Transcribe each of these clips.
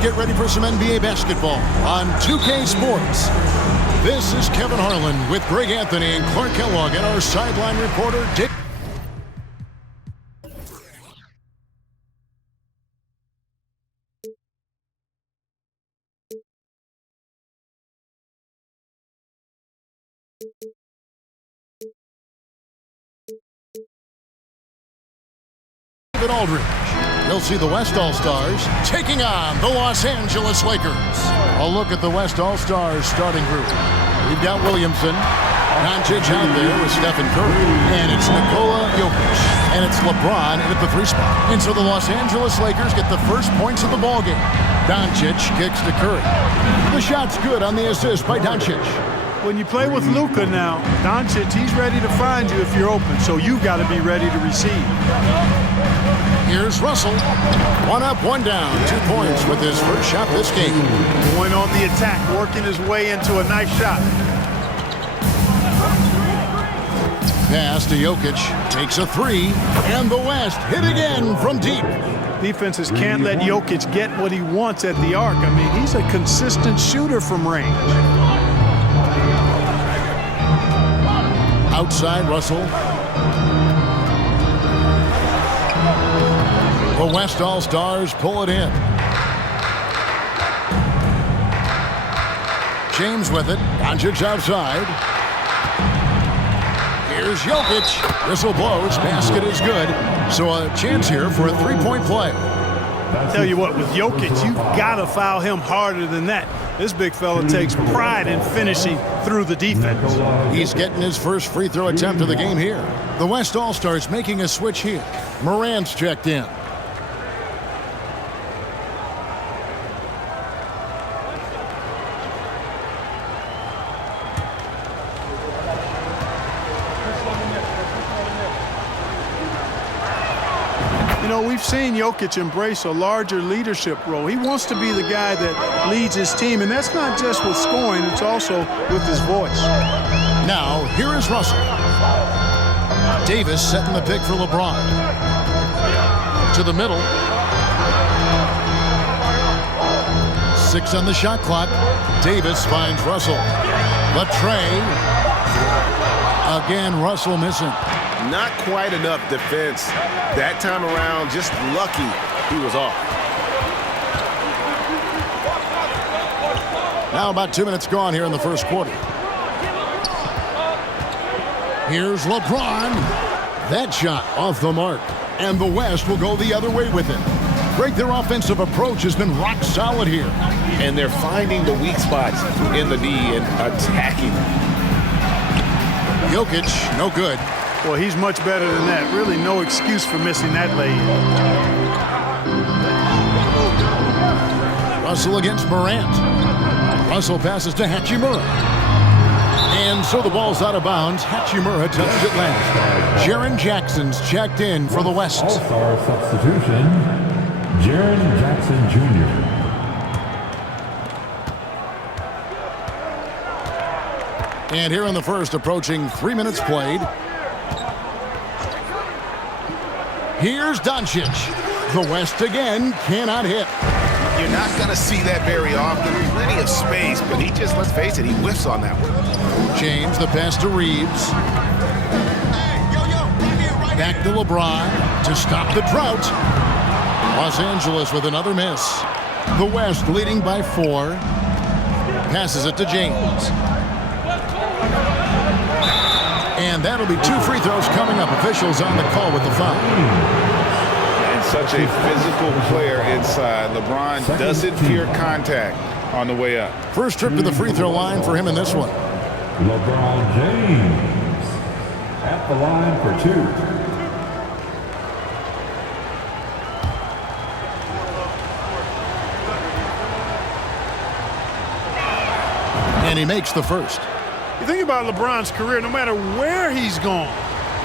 get ready for some NBA basketball on 2K Sports. This is Kevin Harlan with Greg Anthony and Clark Kellogg and our sideline reporter, Dick. Aldridge. You'll see the West All-Stars taking on the Los Angeles Lakers. A look at the West All-Stars starting group. We've got Williamson, Doncic out there with Stephen Curry, and it's Nikola Jokic, and it's LeBron at the 3 spot. And so the Los Angeles Lakers get the first points of the ballgame. Doncic kicks to Curry. The shot's good on the assist by Doncic. When you play with Luka now, Doncic, he's ready to find you if you're open, so you've got to be ready to receive. Here's Russell. 1 up, 1 down. 2 points with his first shot this game. Going on the attack, working his way into a nice shot. Pass to Jokic. Takes a 3. And the West hit again from deep. Defenses can't let Jokic get what he wants at the arc. I mean, he's a consistent shooter from range. Outside, Russell. The West All-Stars pull it in. James with it. Doncic outside. Here's Jokic. Whistle blows. Basket is good. So a chance here for a 3-point play. Tell you what, with Jokic, you've got to foul him harder than that. This big fella takes pride in finishing through the defense. He's getting his first free throw attempt of the game here. The West All-Stars making a switch here. Morant's checked in. We've seen Jokic embrace a larger leadership role. He wants to be the guy that leads his team, and that's not just with scoring, it's also with his voice. Now, here is Russell. Davis setting the pick for LeBron. To the middle. 6 on the shot clock. Davis finds Russell. The tray. Again, Russell missing. Not quite enough defense. That time around, just lucky he was off. Now about 2 minutes gone here in the first quarter. Here's LeBron. That shot off the mark. And the West will go the other way with it. Greg, their offensive approach has been rock solid here. And they're finding the weak spots in the D and attacking. Jokic, no good. Well, he's much better than that. Really no excuse for missing that lay-in. Russell against Morant. Russell passes to Hachimura. And so the ball's out of bounds. Hachimura touched it last. Jaren Jackson's checked in for the West. All-star substitution, Jaren Jackson Jr. And here in the first, approaching 3 minutes played. Here's Doncic. The West again cannot hit. You're not going to see that very often. Plenty of space, but he just, let's face it, he whiffs on that one. James, the pass to Reeves. Back to LeBron to stop the drought. Los Angeles with another miss. The West leading by 4. Passes it to James. And that'll be 2 free throws coming up. Officials on the call with the foul. And such a physical player inside. LeBron doesn't fear contact on the way up. First trip to the free throw line for him in this one. LeBron James at the line for 2. And he makes the first. You think about LeBron's career, no matter where he's gone,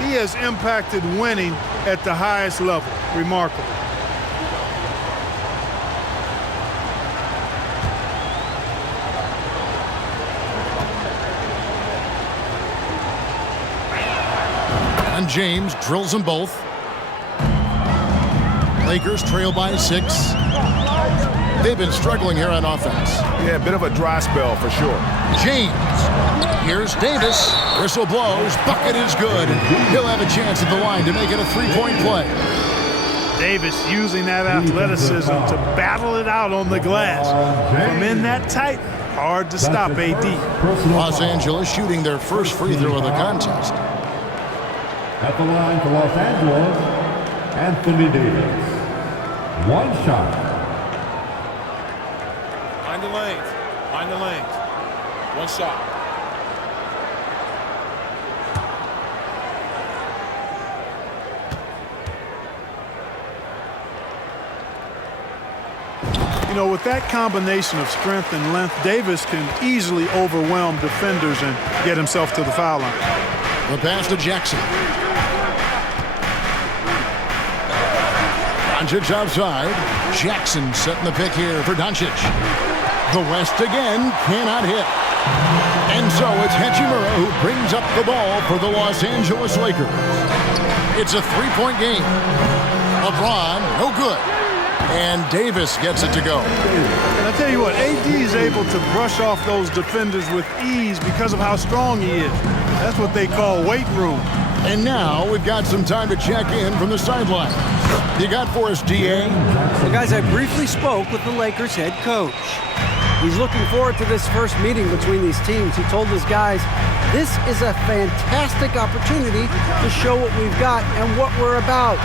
he has impacted winning at the highest level. Remarkable. And James drills them both. Lakers trail by 6. they've been struggling here on offense. Yeah, a bit of a dry spell for sure. James. Here's Davis. Whistle blows. Bucket is good. He'll have a chance at the line to make it a three-point play. Davis using that athleticism to battle it out on the glass. From in that tight, hard to stop AD. Los Angeles shooting their first free throw of the contest. At the line for Los Angeles, Anthony Davis. One shot. Find the lanes. Find the lanes. One shot. You know, with that combination of strength and length, Davis can easily overwhelm defenders and get himself to the foul line. The pass to Jackson. Doncic outside. Jackson setting the pick here for Doncic. The West again cannot hit. And so it's Hachimura who brings up the ball for the Los Angeles Lakers. It's a three-point game. LeBron, no good. And Davis gets it to go. And I tell you what, AD is able to brush off those defenders with ease because of how strong he is. That's what they call weight room. And now we've got some time to check in from the sideline. You got for us, DA? Well, guys, I briefly spoke with the Lakers head coach. He's looking forward to this first meeting between these teams. He told his guys, this is a fantastic opportunity to show what we've got and what we're about.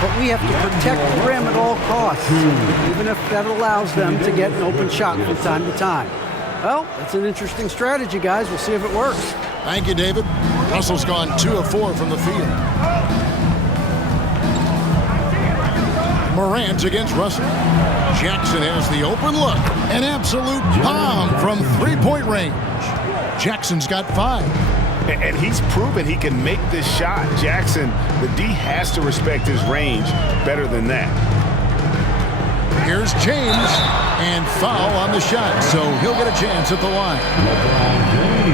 But we have to protect the rim at all costs, even if that allows them to get an open shot from time to time. Well, that's an interesting strategy, guys. We'll see if it works. Thank you, David. Russell's gone 2 of 4 from the field. Morant against Russell. Jackson has the open look. An absolute bomb from three-point range. Jackson's got 5. And he's proven he can make this shot. Jackson, the D has to respect his range better than that. Here's James, and foul on the shot, so he'll get a chance at the line.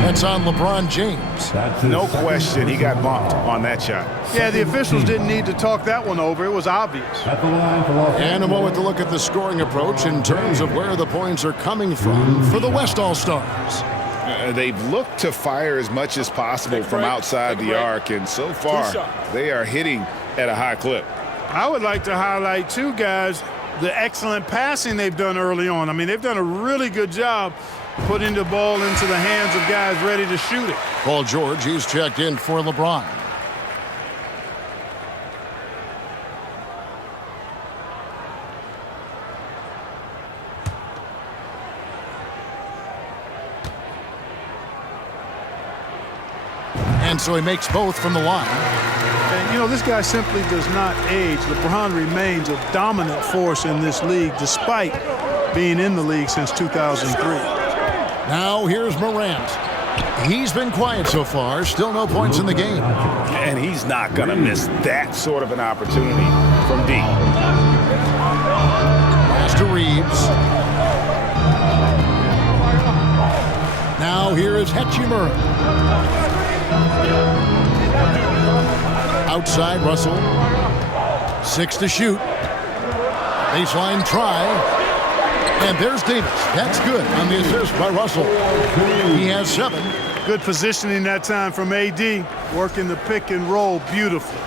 That's on LeBron James. No question he got bumped on that shot. Yeah, the officials didn't need to talk that one over. It was obvious. At the line for Los Angeles. And a moment to look at the scoring approach in terms of where the points are coming from for the West All-Stars. They've looked to fire as much as possible from outside the arc, and so far they are hitting at a high clip. I would like to highlight, too, guys, the excellent passing they've done early on. I mean, they've done a really good job putting the ball into the hands of guys ready to shoot it. Paul George, he's checked in for LeBron. And so he makes both from the line. And, you know, this guy simply does not age. LeBron remains a dominant force in this league despite being in the league since 2003. Now here's Morant. He's been quiet so far. Still no points in the game. And he's not going to miss that sort of an opportunity from deep. Pass to Reeves. Now here is Hachimura. Outside Russell. 6 to shoot. Baseline try. And there's Davis. That's good on the assist by Russell. He has 7. Good positioning that time from AD. Working the pick and roll beautifully.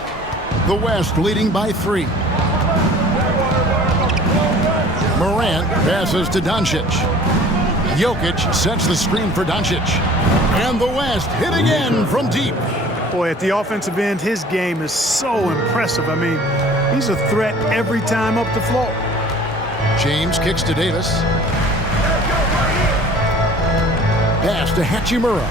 The West leading by 3. Morant passes to Doncic. Jokic sets the screen for Doncic. And the West hit again from deep. Boy, at the offensive end, his game is so impressive. I mean, he's a threat every time up the floor. James kicks to Davis. Pass to Hachimura.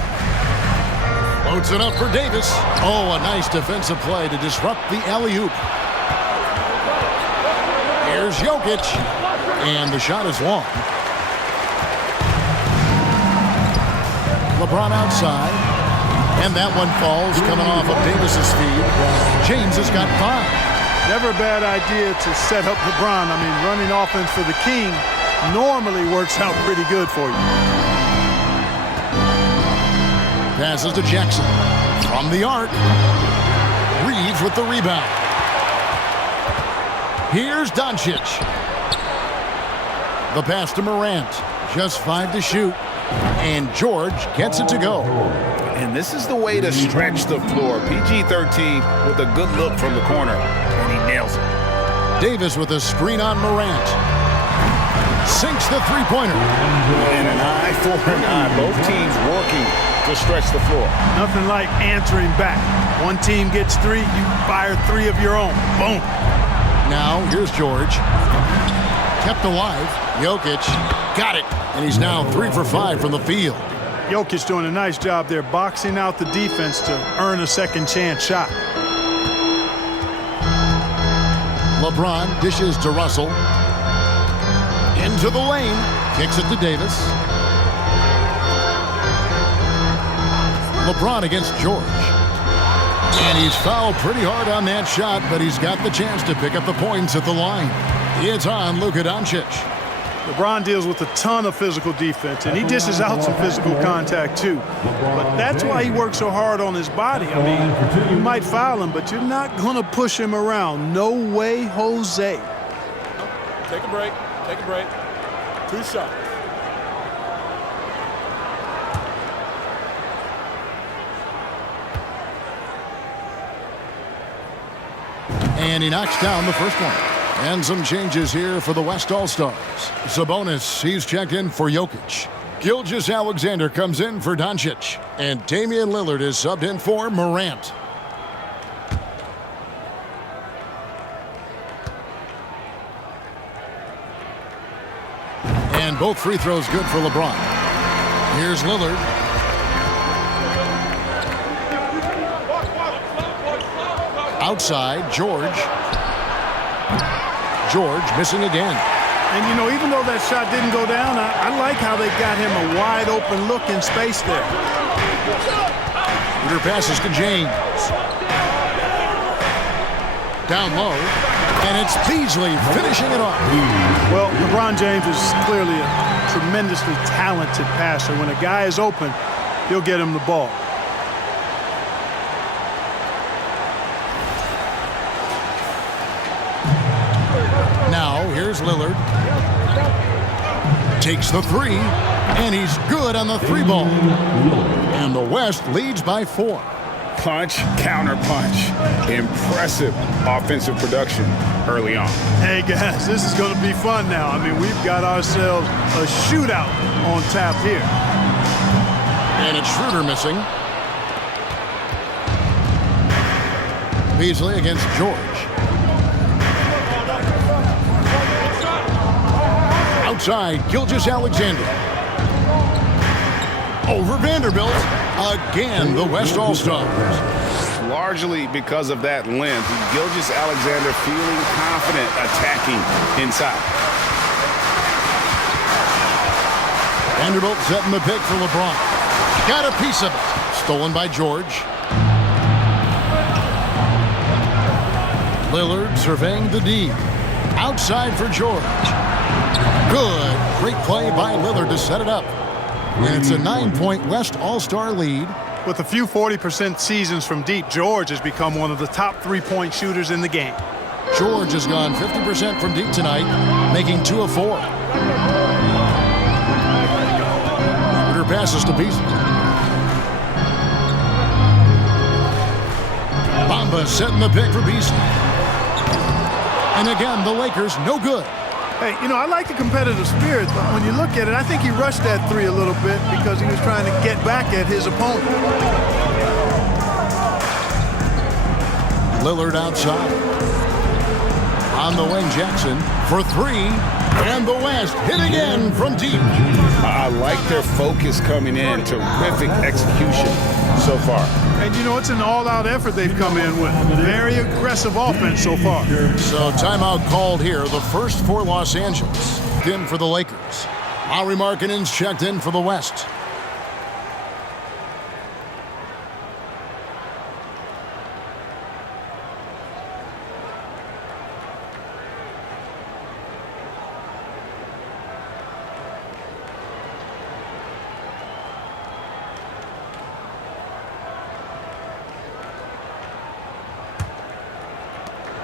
Loads it up for Davis. Oh, a nice defensive play to disrupt the alley-oop. Here's Jokic. And the shot is long. LeBron outside. And that one falls coming off of Davis's feed. James has got 5. Never a bad idea to set up LeBron. I mean, running offense for the king normally works out pretty good for you. Passes to Jackson. From the arc. Reeves with the rebound. Here's Doncic. The pass to Morant. Just 5 to shoot. And George gets it to go. And this is the way to stretch the floor. PG-13 with a good look from the corner, and he nails it. Davis with a screen on Morant. Sinks the three-pointer. And an eye for an eye. Both teams working to stretch the floor. Nothing like answering back. One team gets 3, you fire 3 of your own. Boom. Now, here's George. Kept alive. Jokic got it. And he's now 3 for 5 from the field. Jokic doing a nice job there, boxing out the defense to earn a second chance shot. LeBron dishes to Russell. Into the lane. Kicks it to Davis. LeBron against George. And he's fouled pretty hard on that shot, but he's got the chance to pick up the points at the line. It's on Luka Doncic. LeBron deals with a ton of physical defense, and he dishes out some physical contact too. But that's why he works so hard on his body. I mean, you might foul him, but you're not going to push him around. No way, Jose. Take a break. Take a break. 2 shots. And he knocks down the first one. And some changes here for the West All-Stars. Sabonis, he's checked in for Jokic. Gilgeous-Alexander comes in for Doncic. And Damian Lillard is subbed in for Morant. And both free throws good for LeBron. Here's Lillard. Outside, George. George missing again. And, you know, even though that shot didn't go down, I like how they got him a wide-open look in space there. Peter passes to James. Down low. And it's Beasley finishing it off. Well, LeBron James is clearly a tremendously talented passer. When a guy is open, he'll get him the ball. Now, here's Lillard. Takes the 3, and he's good on the 3-ball. And the West leads by 4. Punch, counter punch. Impressive offensive production early on. Hey, guys, this is going to be fun now. I mean, we've got ourselves a shootout on tap here. And it's Schroeder missing. Beasley against George. Outside, Gilgeous-Alexander. Over Vanderbilt. Again, the West All-Stars. Largely because of that length, Gilgeous-Alexander feeling confident attacking inside. Vanderbilt setting the pick for LeBron. Got a piece of it. Stolen by George. Lillard surveying the D. Outside for George. Good. Great play by Lillard to set it up. And it's a 9-point West All-Star lead. With a few 40% seasons from deep, George has become one of the top 3-point shooters in the game. George has gone 50% from deep tonight, making 2 of 4. Shooter passes to Beasley. Bamba setting the pick for Beasley. And again, the Lakers no good. Hey, you know, I like the competitive spirit, but when you look at it, I think he rushed that 3 a little bit because he was trying to get back at his opponent. Lillard outside. On the wing, Jackson for 3. And the West hit again from deep. I like their focus coming in. Terrific execution so far. And, you know, it's an all-out effort they've come in with. Very aggressive offense so far. So timeout called here. The first for Los Angeles. In for the Lakers. Lauri Markkanen's checked in for the West.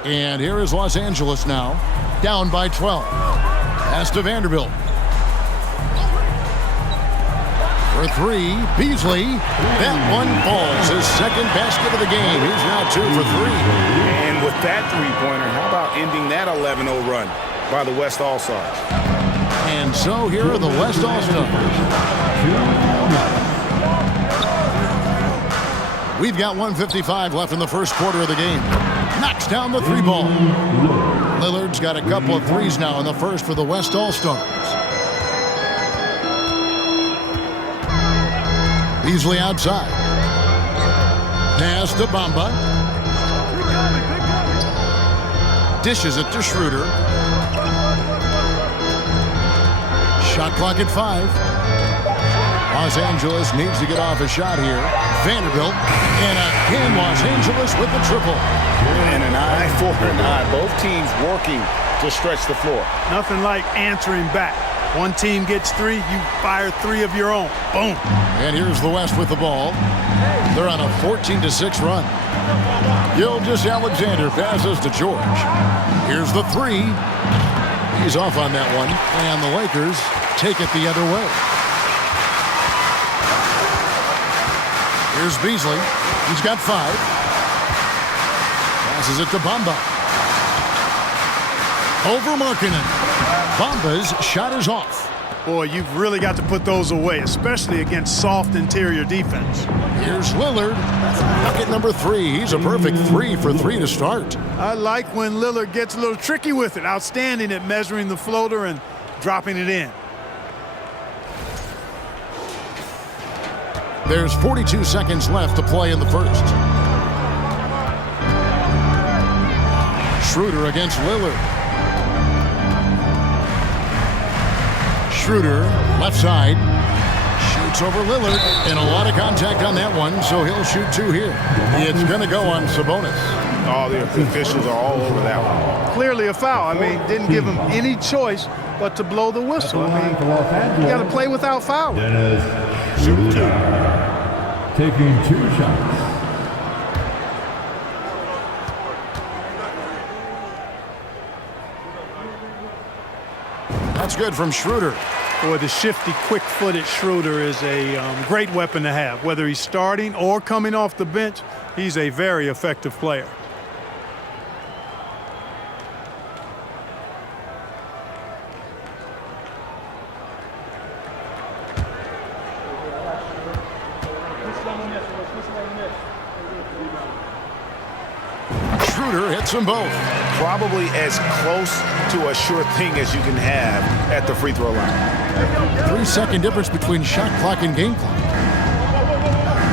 And here is Los Angeles now, down by 12. Pass to Vanderbilt. For three, Beasley. That one falls. His second basket of the game. He's now 2 for 3. And with that three-pointer, how about ending that 11-0 run by the West All-Stars? And so here are the West All-Stars. We've got 1:55 left in the first quarter of the game. Knocks down the three ball. Lillard's got a couple of threes now in the first for the West All-Stars. Beasley outside. Pass to Bamba. Dishes it to Schroeder. Shot clock at 5. Los Angeles needs to get off a shot here. Vanderbilt. And again, Los Angeles with the triple. And an eye for an eye. Both teams working to stretch the floor. Nothing like answering back. One team gets 3, you fire 3 of your own. Boom. And here's the West with the ball. They're on a 14-6 run. Gilgeous-Alexander passes to George. Here's the 3. He's off on that one. And the Lakers take it the other way. Here's Beasley. He's got 5. Passes it to Bamba. Over Markkanen. Bamba's shot is off. Boy, you've really got to put those away, especially against soft interior defense. Here's Lillard. Bucket number 3. He's a perfect 3 for 3 to start. I like when Lillard gets a little tricky with it. Outstanding at measuring the floater and dropping it in. There's 42 seconds left to play in the first. Schroeder against Lillard. Schroeder, left side, shoots over Lillard, and a lot of contact on that one, so he'll shoot 2 here. It's going to go on Sabonis. All the officials are all over that one. Clearly a foul. I mean, didn't give him any choice but to blow the whistle. I mean, you got to play without foul. Dennis Schroeder taking 2 shots. That's good from Schroeder. Boy, the shifty, quick-footed Schroeder is a great weapon to have. Whether he's starting or coming off the bench, he's a very effective player. Schroeder hits them both. Probably as close to a sure thing as you can have at the free throw line. 3-second difference between shot clock and game clock.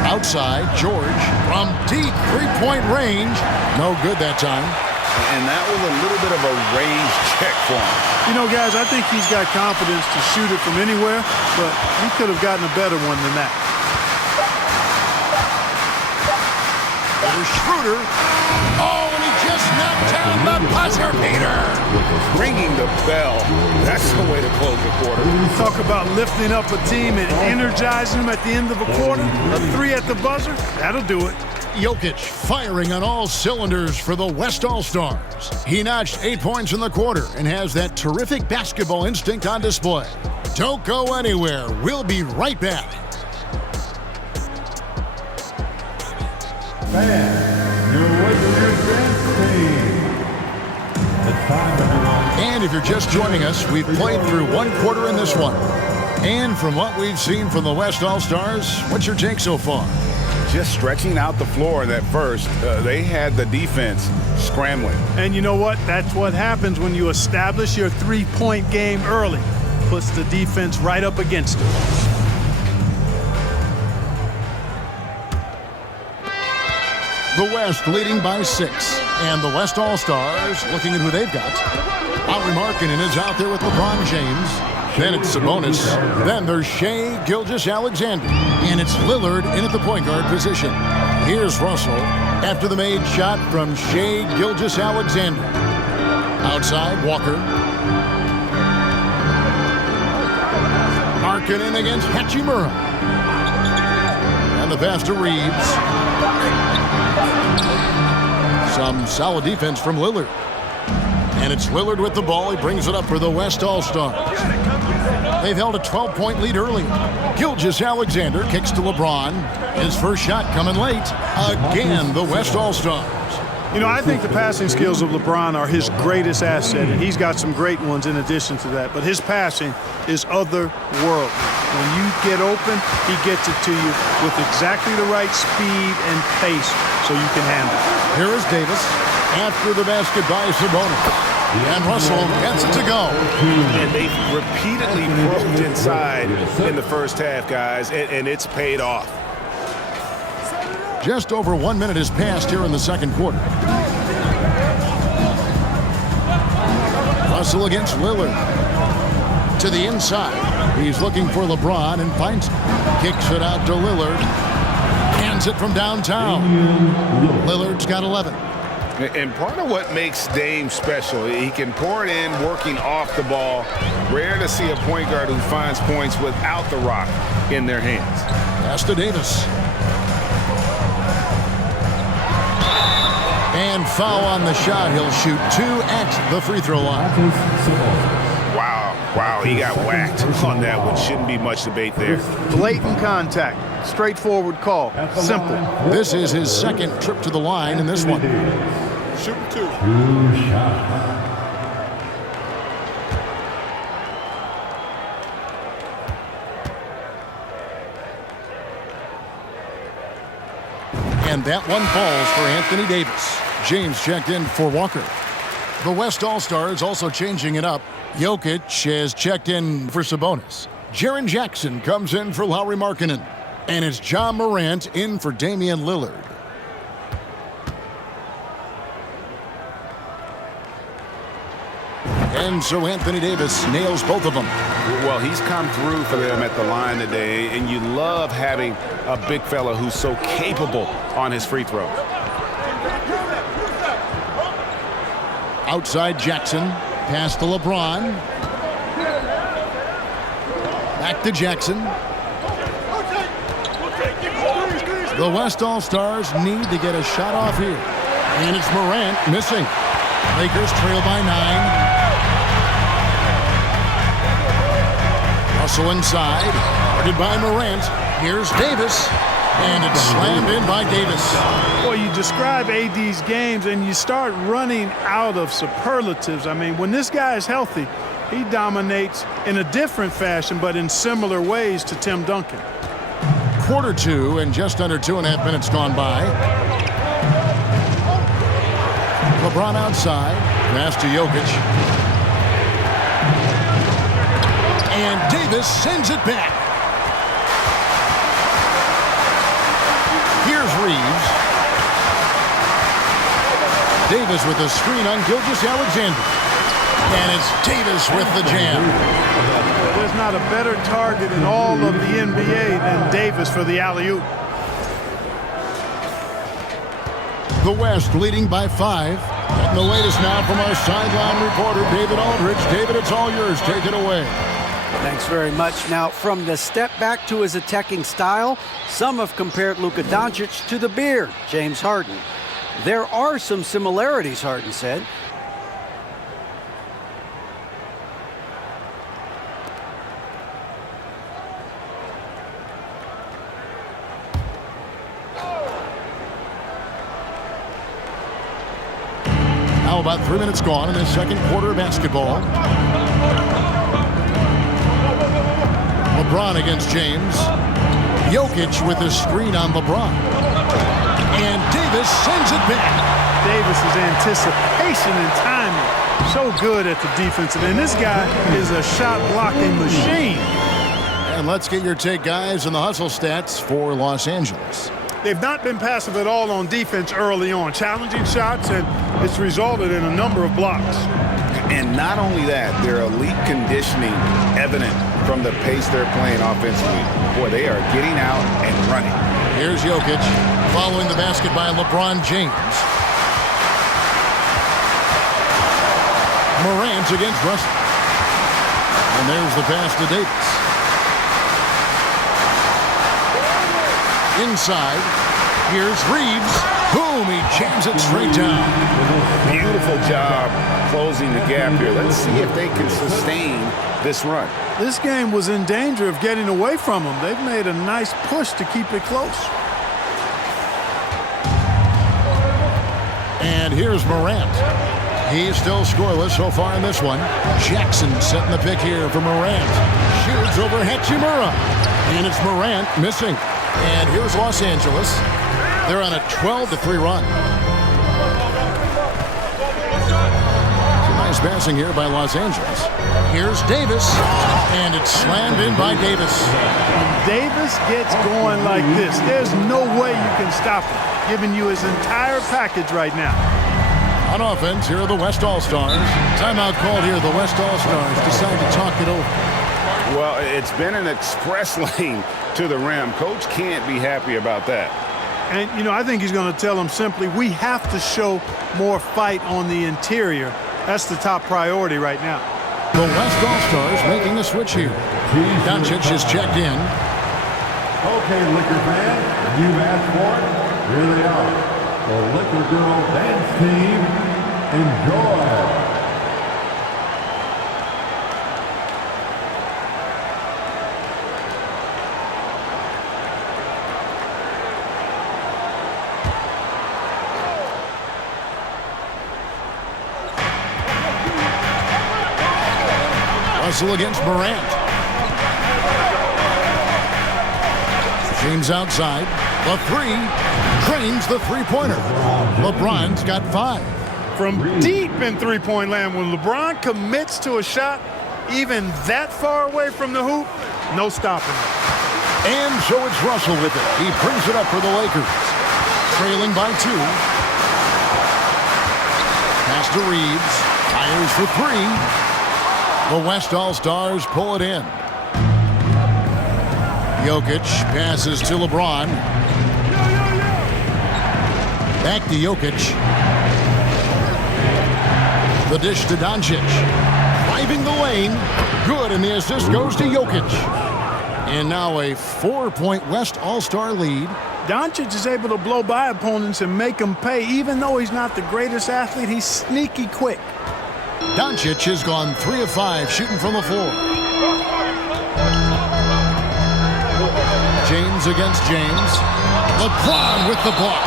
Outside, George from deep three-point range. No good that time. And that was a little bit of a range check for him. You know, guys, I think he's got confidence to shoot it from anywhere, but he could have gotten a better one than that. There's Schroeder. Oh, and he just knocked down the buzzer beater. Ringing the bell. That's the way to close the quarter. Talk about lifting up a team and energizing them at the end of a quarter. A 3 at the buzzer, that'll do it. Jokic firing on all cylinders for the West All-Stars. He notched 8 points in the quarter and has that terrific basketball instinct on display. Don't go anywhere. We'll be right back. And if you're just joining us, we've played through 1 quarter in this one. And from what we've seen from the West All-Stars, what's your take so far? Just stretching out the floor in that first. They had the defense scrambling. And you know what? That's what happens when you establish your 3-point game early. Puts the defense right up against it. The West leading by 6. And the West All-Stars looking at who they've got. Markkanen is out there with LeBron James. Then it's Sabonis. Then there's Shai Gilgeous-Alexander. And it's Lillard in at the point guard position. Here's Russell after the made shot from Shai Gilgeous-Alexander. Outside, Walker. Markkanen against Hachimura. And the pass to Reeves. Some solid defense from Lillard. And it's Lillard with the ball. He brings it up for the West All-Stars. They've held a 12-point lead earlier. Gilgeous-Alexander kicks to LeBron. His first shot coming late. Again, the West All-Stars. You know, I think the passing skills of LeBron are his greatest asset, and he's got some great ones in addition to that. But his passing is otherworldly. When you get open, he gets it to you with exactly the right speed and pace so you can handle it. Here is Davis after the basket by Sabonis. And Russell gets it to go. And they repeatedly broke inside in the first half, guys, and it's paid off. Just over 1 minute has passed here in the second quarter. Russell against Lillard. To the inside. He's looking for LeBron and finds him. Kicks it out to Lillard. Hands it from downtown. Lillard's got 11. And part of what makes Dame special, he can pour it in working off the ball. Rare to see a point guard who finds points without the rock in their hands. Pass to Davis. And foul on the shot. He'll shoot 2 at the free throw line. Wow, he got whacked on that one. Shouldn't be much debate there. Blatant contact. Straightforward call. Simple. This is his second trip to the line in this one. Shooting 2. And that one falls for Anthony Davis. James checked in for Walker. The West All-Stars also changing it up. Jokic has checked in for Sabonis. Jaren Jackson comes in for Lauri Markkanen. And it's John Morant in for Damian Lillard. And so Anthony Davis nails both of them. Well, he's come through for them at the line today, and you love having a big fella who's so capable on his free throws. Outside Jackson. Pass to LeBron. Back to Jackson. The West All-Stars need to get a shot off here. And it's Morant missing. Lakers trail by 9. Russell inside. Guarded by Morant. Here's Davis. And it's slammed in by Davis. Well, you describe AD's games and you start running out of superlatives. I mean, when this guy is healthy, he dominates in a different fashion, but in similar ways to Tim Duncan. Quarter 2 and just under 2.5 minutes gone by. LeBron outside. Pass to Jokic. And Davis sends it back. Here's Reeves. Davis with a screen on Gilgeous-Alexander. And it's Davis with the jam. There's not a better target in all of the NBA than Davis for the alley-oop. The West leading by 5. And the latest now from our sideline reporter, David Aldridge. David, it's all yours. Take it away. Thanks very much. Now, from the step back to his attacking style, some have compared Luka Doncic to the Beard, James Harden. There are some similarities, Harden said. Now about 3 minutes gone in the second quarter of basketball. LeBron against James. Jokic with a screen on LeBron. And Davis sends it back. Davis's anticipation and timing, so good at the defensive end. This guy is a shot-blocking machine. And let's get your take, guys, on the hustle stats for Los Angeles. They've not been passive at all on defense early on. Challenging shots, and it's resulted in a number of blocks. And not only that, their elite conditioning evident from the pace they're playing offensively. Boy, they are getting out and running. Here's Jokic following the basket by LeBron James. Morant against Russell. And there's the pass to Davis. Inside, here's Reeves. Boom, he jams it straight down. Beautiful job closing the gap here. Let's see if they can sustain this run. This game was in danger of getting away from them. They've made a nice push to keep it close. And here's Morant. He's still scoreless so far in this one. Jackson setting the pick here for Morant. Shoots over Hachimura. And it's Morant missing. And here's Los Angeles. They're on a 12-3 run. Some nice passing here by Los Angeles. Here's Davis. And it's slammed in by Davis. When Davis gets going like this, there's no way you can stop him, giving you his entire package right now. On offense, here are the West All-Stars. Timeout called here. The West All-Stars decide to talk it over. Well, it's been an express lane to the rim. Coach can't be happy about that. And, you know, I think he's going to tell them simply, we have to show more fight on the interior. That's the top priority right now. The West All-Stars making a switch here. Doncic is checked in. Okay, Laker fans, you've asked for it. Here they are. The Laker Girl Dance Team. Enjoy. Russell against Morant. James outside. The three. Drains the three-pointer. LeBron's got 5. From deep in three-point land, when LeBron commits to a shot, even that far away from the hoop, no stopping it. And so it's Russell with it. He brings it up for the Lakers. Trailing by 2. Pass to Reeves. Fires for 3. The West All-Stars pull it in. Jokic passes to LeBron. Back to Jokic. The dish to Doncic. Driving the lane. Good, and the assist goes to Jokic. And now a 4-point West All-Star lead. Doncic is able to blow by opponents and make them pay. Even though he's not the greatest athlete, he's sneaky quick. Doncic has gone 3 of 5 shooting from the floor. James against James. LeBron with the block.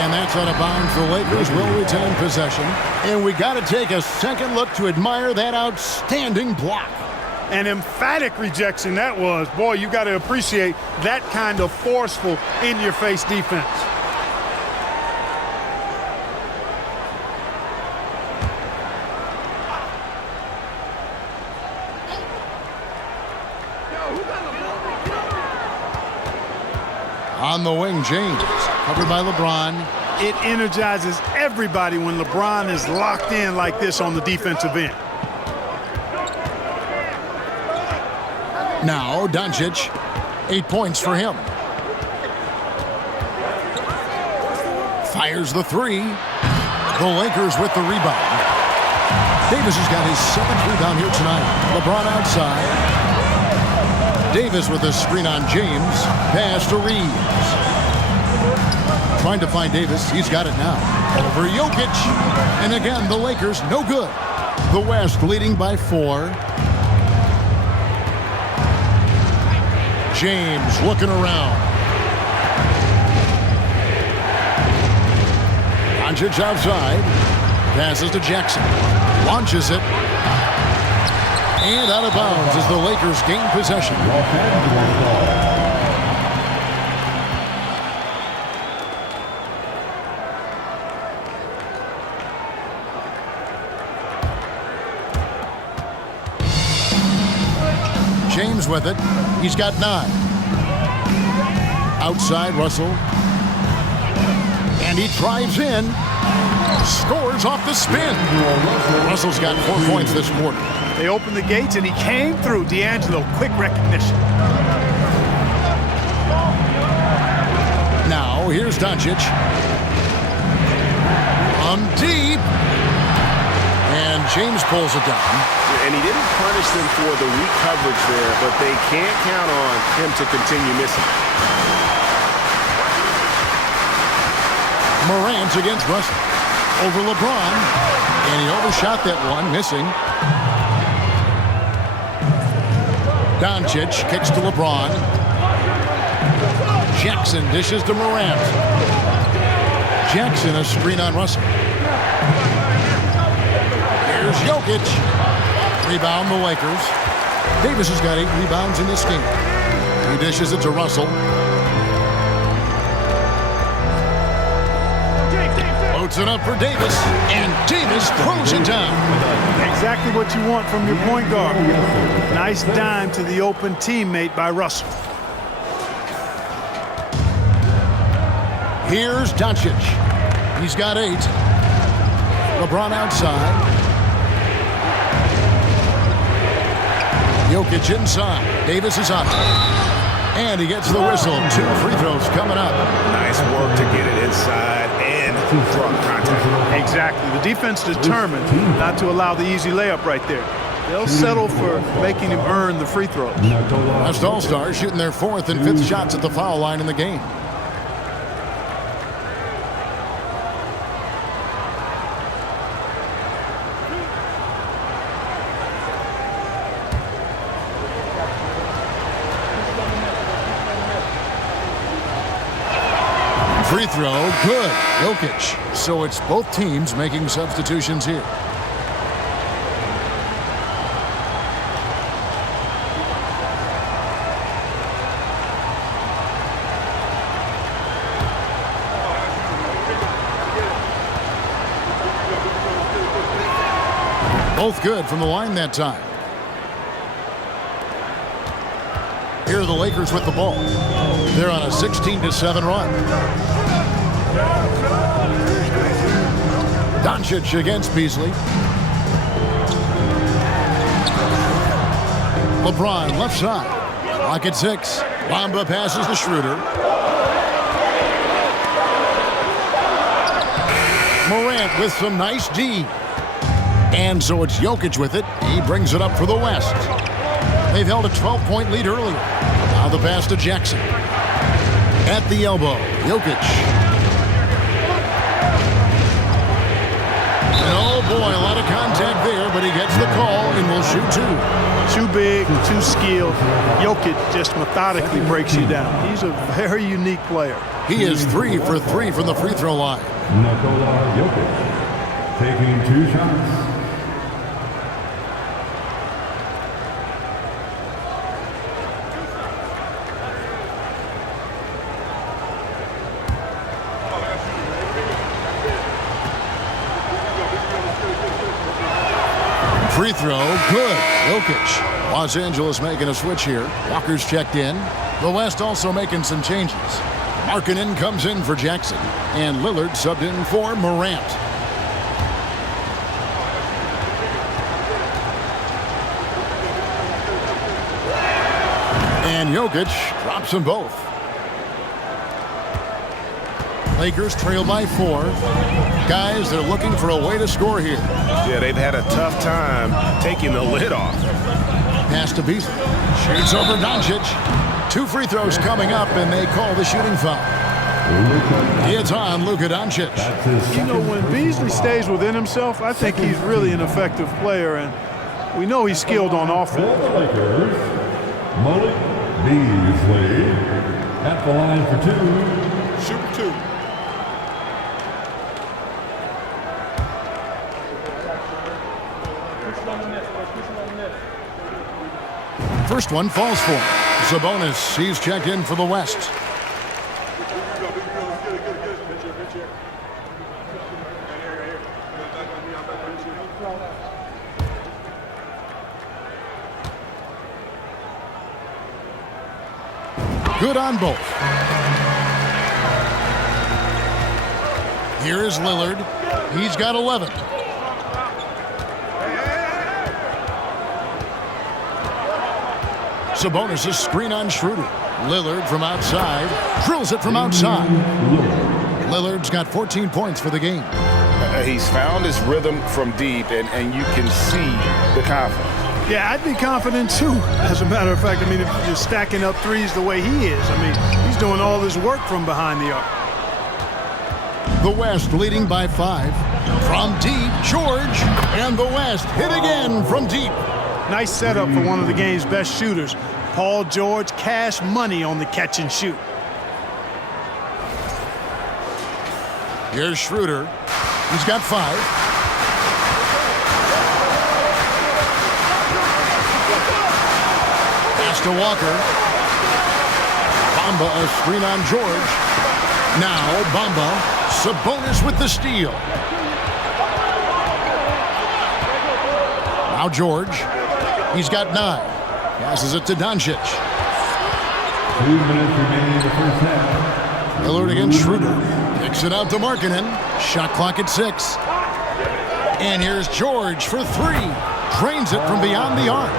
And that's out of bounds. The Lakers will retain possession. And we got to take a second look to admire that outstanding block. An emphatic rejection that was. Boy, you got to appreciate that kind of forceful, in-your-face defense. On the wing, James, covered by LeBron. It energizes everybody when LeBron is locked in like this on the defensive end. Now, Doncic, 8 points for him. Fires the 3. The Lakers with the rebound. Davis has got his 7th rebound here tonight. LeBron outside. Davis with a screen on James. Pass to Reeves. Trying to find Davis. He's got it now. Over Jokic. And again, the Lakers no good. The West leading by 4. James looking around. Doncic outside. Passes to Jackson. Launches it. And out of bounds as the Lakers gain possession. James with it. He's got 9. Outside, Russell. And he drives in. Scores off the spin. Russell's got 4 points this quarter. They opened the gates, and he came through. D'Angelo, quick recognition. Now, here's Doncic. Deep. And James pulls it down. And he didn't punish them for the weak coverage there, but they can't count on him to continue missing. Morant against Russell. Over LeBron. And he overshot that one, missing. Doncic kicks to LeBron. Jackson dishes to Morant. Jackson a screen on Russell. Here's Jokic. Rebound the Lakers. Davis has got 8 rebounds in this game. He dishes it to Russell. Loads it up for Davis. And Davis throws it down. Exactly what you want from your point guard. Nice dime to the open teammate by Russell. Here's Doncic. He's got 8. LeBron outside. Jokic inside. Davis is up. And he gets the whistle. 2 free throws coming up. Nice work to get it inside and draw contact. Exactly. The defense determined not to allow the easy layup right there. They'll settle for making him earn the free throws. West All-Stars shooting their 4th and 5th shots at the foul line in the game. Free throw, good. Jokic. So it's both teams making substitutions here. Both good from the line that time. Here are the Lakers with the ball. They're on a 16-7 run. Doncic against Beasley. LeBron left side. Clock at 6. Bamba passes to Schroeder. Morant with some nice D. And so it's Jokic with it. He brings it up for the West. They've held a 12-point lead earlier. Now the pass to Jackson. At the elbow, Jokic. And oh boy, a lot of contact there, but he gets the call and will shoot 2. Too big, too skilled. Jokic just methodically breaks you down. He's a very unique player. He is 3 for 3 from the free throw line. Nikola Jokic taking 2 shots. Free throw, good. Jokic. Los Angeles making a switch here. Walker's checked in. The West also making some changes. Markkanen comes in for Jackson. And Lillard subbed in for Morant. And Jokic drops them both. Lakers trail by 4. Guys, they're looking for a way to score here. Yeah, they've had a tough time taking the lid off. Pass to Beasley. Shoots over Doncic. 2 free throws coming up, and they call the shooting foul. It's on Luka Doncic. You know, when Beasley stays within himself, I think he's really an effective player, and we know he's skilled on offense. Lakers, Malik Beasley at the line for 2. Shoot 2. First one falls for him. Sabonis, he's checked in for the West. Good on both. Here is Lillard. He's got 11. Sabonis' screen on Schroeder. Lillard from outside. Drills it from outside. Lillard's got 14 points for the game. He's found his rhythm from deep, and you can see the confidence. Yeah, I'd be confident too. As a matter of fact, I mean, if you're stacking up threes the way he is, I mean, he's doing all this work from behind the arc. The West leading by 5. From deep, George, and the West hit again from deep. Nice setup for one of the game's best shooters. Paul George, cash money on the catch and shoot. Here's Schroeder. He's got 5. Pass to Walker. Bamba a screen on George. Now Bamba. Sabonis with the steal. Now George. He's got 9. Passes it to Doncic. 2 minutes remaining in the first half. Lillard against Schroeder. Kicks it out to Markkanen. Shot clock at 6. And here's George for 3. Drains it from beyond the arc.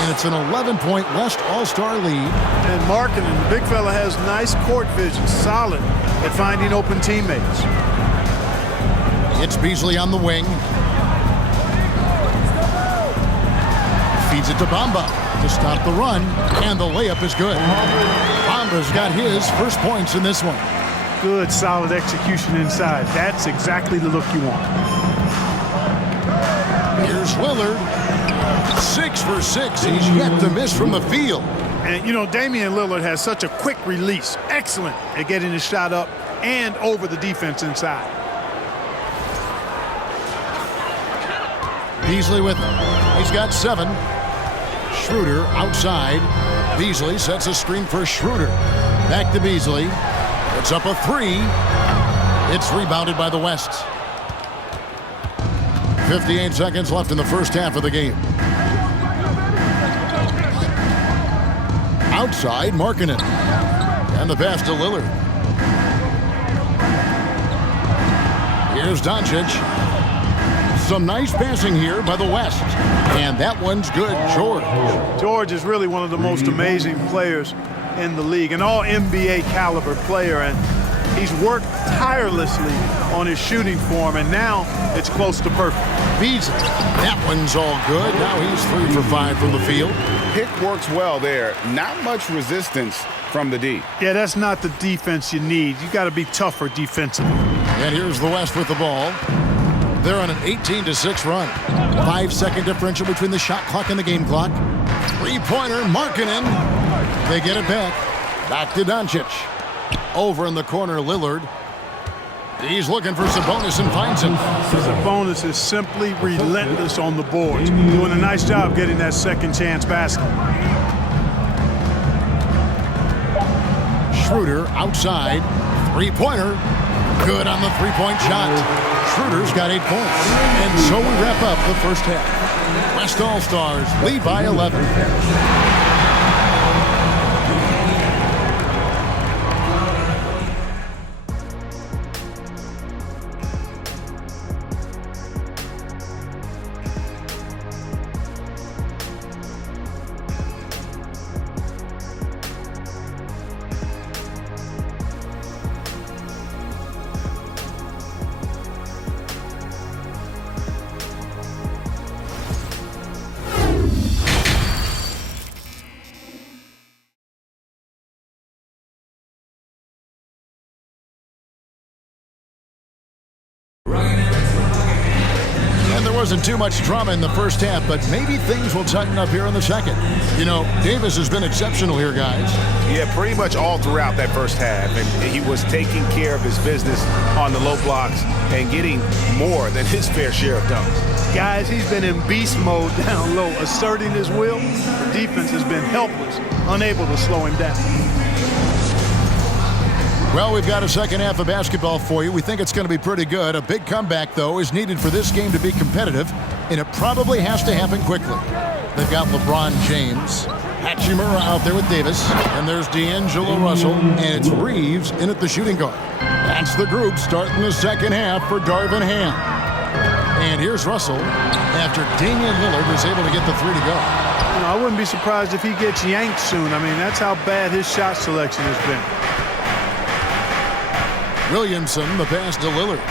And it's an 11-point West All-Star lead. And Markkanen, the big fella, has nice court vision. Solid at finding open teammates. It's Beasley on the wing. Feeds it to Bamba to stop the run. And the layup is good. Bamba's got his first points in this one. Good, solid execution inside. That's exactly the look you want. Here's Lillard. 6 for 6. He's yet to miss from the field. And, you know, Damian Lillard has such a quick release. Excellent at getting his shot up and over the defense inside. Beasley with him. He's got 7. Schroeder outside. Beasley sets a screen for Schroeder. Back to Beasley. It's up a 3. It's rebounded by the West. 58 seconds left in the first half of the game. Outside, Markkanen. And the pass to Lillard. Here's Doncic. Some nice passing here by the West. And that one's good, George. George is really one of the most amazing players in the league, an all-NBA caliber player, and he's worked tirelessly on his shooting form, and now it's close to perfect. Beasley. That one's all good. Now he's 3 for 5 from the field. Pick works well there. Not much resistance from the D. Yeah, that's not the defense you need. You got to be tougher defensively. And here's the West with the ball. They're on an 18-6 run. 5-second differential between the shot clock and the game clock. 3-pointer, Markkanen. They get it back. Back to Doncic. Over in the corner, Lillard. He's looking for Sabonis and finds him. Sabonis is simply relentless on the boards. Doing a nice job getting that second chance basket. Schroeder outside. 3-pointer. Good on the 3-point shot. Schroeder's got 8 points. And so we wrap up the first half. West All-Stars lead by 11. Wasn't too much drama in the first half, but maybe things will tighten up here in the second. You know, Davis has been exceptional here, guys. Yeah, pretty much all throughout that first half. And he was taking care of his business on the low blocks and getting more than his fair share of dunks. Guys, he's been in beast mode down low, asserting his will. The defense has been helpless, unable to slow him down. Well, we've got a second half of basketball for you. We think it's going to be pretty good. A big comeback, though, is needed for this game to be competitive, and it probably has to happen quickly. They've got LeBron James, Hachimura out there with Davis, and there's D'Angelo Russell, and it's Reeves in at the shooting guard. That's the group starting the second half for Darvin Ham. And here's Russell after Damian Lillard was able to get the 3 to go. You know, I wouldn't be surprised if he gets yanked soon. I mean, that's how bad his shot selection has been. Williamson, the pass to Lillard.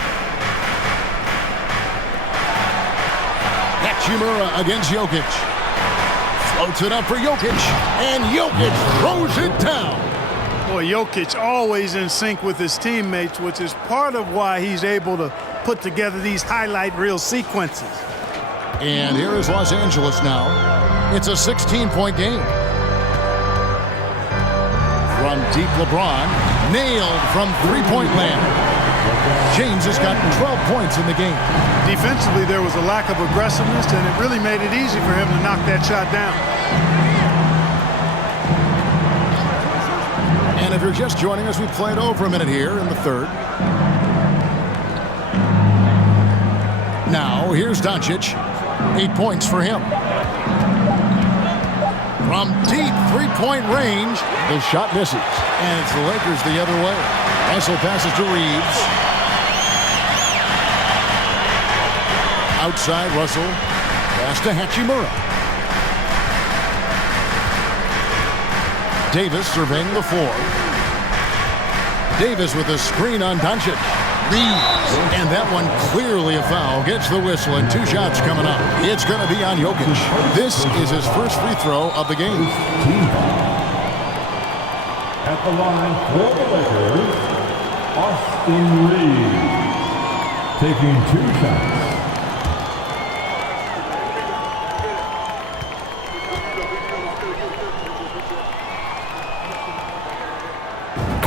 Hachimura against Jokic. Floats it up for Jokic, and Jokic throws it down. Boy, Jokic always in sync with his teammates, which is part of why he's able to put together these highlight reel sequences. And here is Los Angeles now. It's a 16-point game. From deep, LeBron nailed from three-point land. James has got 12 points in the game. Defensively, there was a lack of aggressiveness, and it really made it easy for him to knock that shot down. And if you're just joining us, we've played over a minute here in the third. Now, here's Doncic. 8 points for him. From deep three-point range, the shot misses. And it's the Lakers the other way. Russell passes to Reeves. Outside, Russell. Pass to Hachimura. Davis surveying the floor. Davis with a screen on Doncic. Reeves. And that one clearly a foul. Gets the whistle and 2 shots coming up. It's going to be on Jokic. This is his first free throw of the game. At the line for the Lakers, Austin Reeves, taking 2 shots.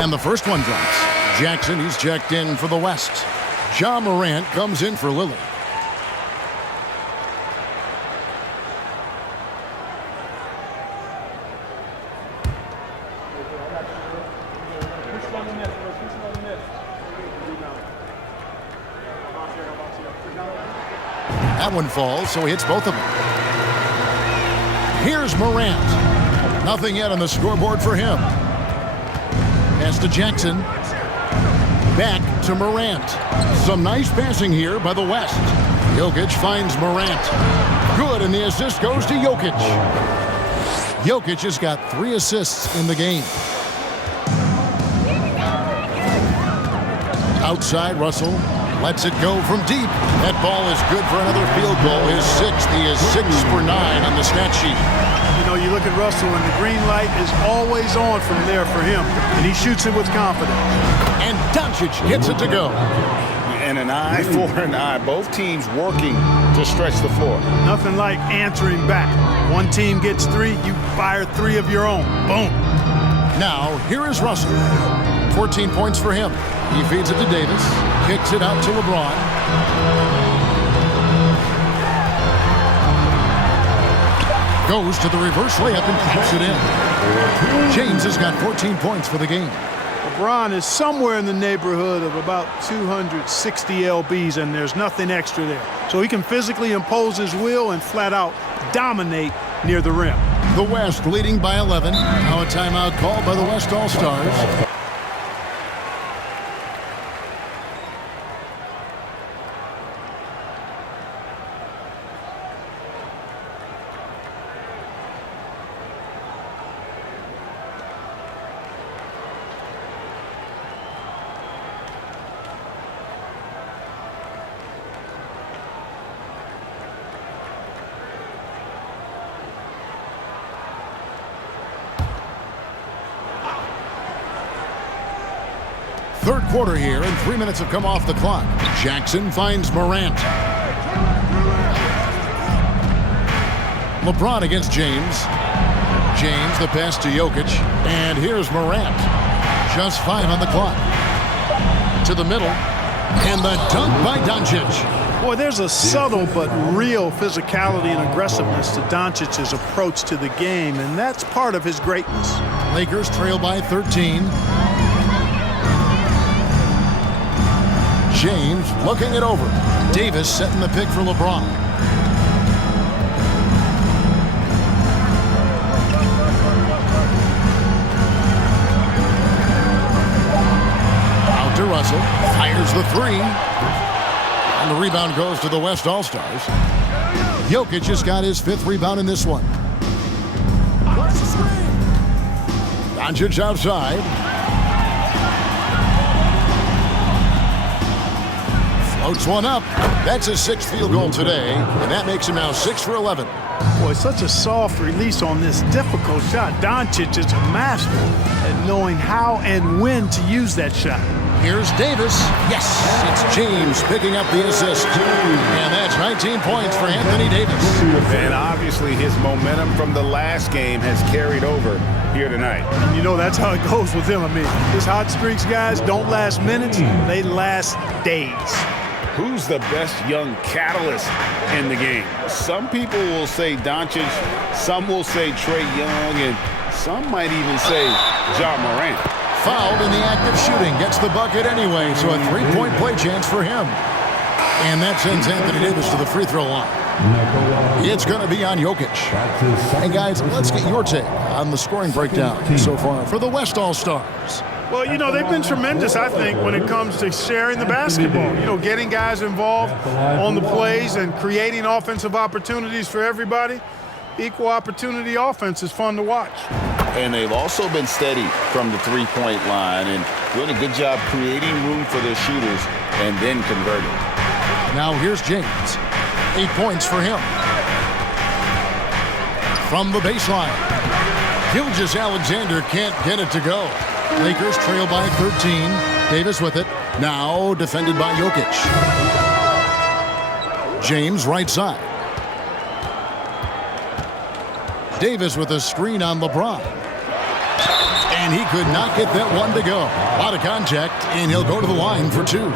And the first one drops. Jackson, he's checked in for the West. Ja Morant comes in for Lillard. That one falls, so he hits both of them. Here's Morant. Nothing yet on the scoreboard for him. Pass to Jackson. Back to Morant. Some nice passing here by the West. Jokic finds Morant. Good, and the assist goes to Jokic. Jokic has got 3 assists in the game. Outside, Russell lets it go from deep. That ball is good for another field goal. His 6th. He is 6 for 9 on the stat sheet. You know, you look at Russell, and the green light is always on from there for him, and he shoots it with confidence. And Doncic gets it to go. And an eye for an eye. Both teams working to stretch the floor. Nothing like answering back. One team gets 3, you fire 3 of your own. Boom. Now, here is Russell. 14 points for him. He feeds it to Davis. Kicks it out to LeBron. Goes to the reverse layup and pops it in. James has got 14 points for the game. LeBron is somewhere in the neighborhood of about 260 lbs, and there's nothing extra there. So he can physically impose his will and flat out dominate near the rim. The West leading by 11. Now a timeout called by the West All-Stars. Third quarter here, and 3 minutes have come off the clock. Jackson finds Morant. LeBron against James. James, the pass to Jokic. And here's Morant. Just 5 on the clock. To the middle. And the dunk by Doncic. Boy, there's a subtle but real physicality and aggressiveness to Doncic's approach to the game, and that's part of his greatness. Lakers trail by 13. James looking it over. Davis setting the pick for LeBron. Out to Russell. Fires the 3. And the rebound goes to the West All-Stars. Jokic just got his 5th rebound in this one. Doncic outside. Floats one up. That's his 6th field goal today, and that makes him now 6 for 11. Boy, such a soft release on this difficult shot. Doncic is a master at knowing how and when to use that shot. Here's Davis. Yes, it's James picking up the assist. And that's 19 points for Anthony Davis. And obviously his momentum from the last game has carried over here tonight. You know, that's how it goes with him. I mean, his hot streaks, guys, don't last minutes. They last days. Who's the best young catalyst in the game? Some people will say Doncic, some will say Trae Young, and some might even say Ja Morant. Fouled in the act of shooting. Gets the bucket anyway, so a three-point play chance for him. And that sends Anthony Davis to the free throw line. It's going to be on Jokic. Hey, guys, let's get your take on the scoring breakdown so far for the West All-Stars. Well, you know, they've been tremendous, I think, when it comes to sharing the basketball. You know, getting guys involved on the plays and creating offensive opportunities for everybody. Equal opportunity offense is fun to watch. And they've also been steady from the three-point line and doing a good job creating room for their shooters and then converting. Now here's James. 8 points for him. From the baseline. Gilgeous-Alexander can't get it to go. Lakers trail by 13. Davis with it. Now defended by Jokic. James right side. Davis with a screen on LeBron. And he could not get that one to go. Out of contact, and he'll go to the line for two.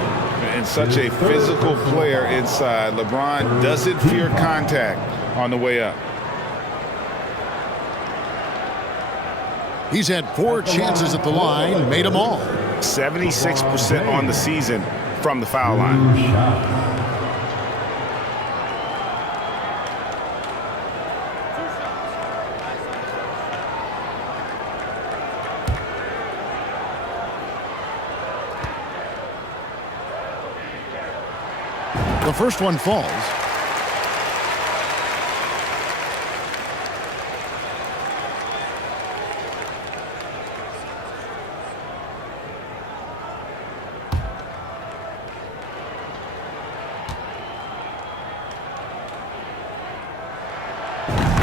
And such a physical player inside. LeBron doesn't fear contact on the way up. He's had 4 chances at the line, made them all. 76% on the season from the foul line. The first one falls.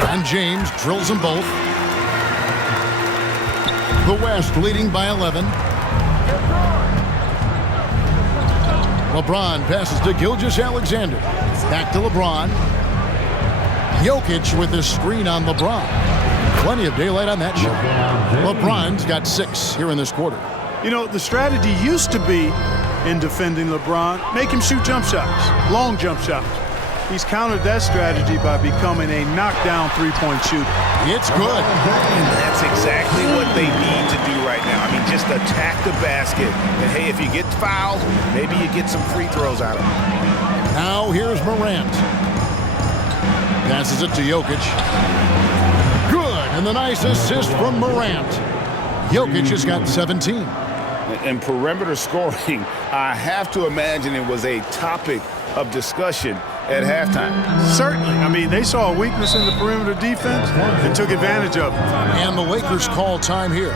And James drills them both. The West leading by 11. LeBron passes to Gilgeous-Alexander. Back to LeBron. Jokic with his screen on LeBron. Plenty of daylight on that shot. LeBron's got 6 here in this quarter. You know, the strategy used to be in defending LeBron, make him shoot jump shots, long jump shots. He's countered that strategy by becoming a knockdown three-point shooter. It's good. And that's exactly what they need to do right now. I mean, just attack the basket. And, hey, if you get fouled, maybe you get some free throws out of it. Now here's Morant. Passes it to Jokic. Good, and the nice assist from Morant. Jokic has got 17. And perimeter scoring, I have to imagine it was a topic of discussion at halftime. Certainly. I mean, they saw a weakness in the perimeter defense and took advantage of it. And the Lakers call time here.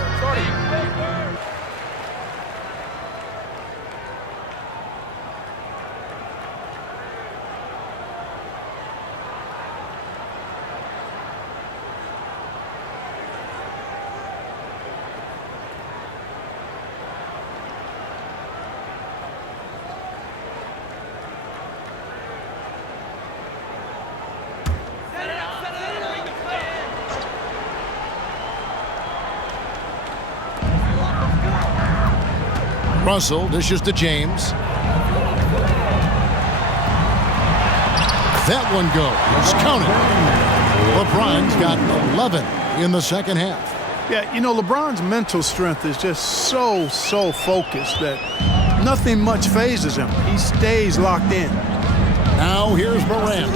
Russell dishes to James. That one goes. Count it. LeBron's got 11 in the second half. Yeah, you know, LeBron's mental strength is just so focused that nothing much phases him. He stays locked in. Now here's Morant.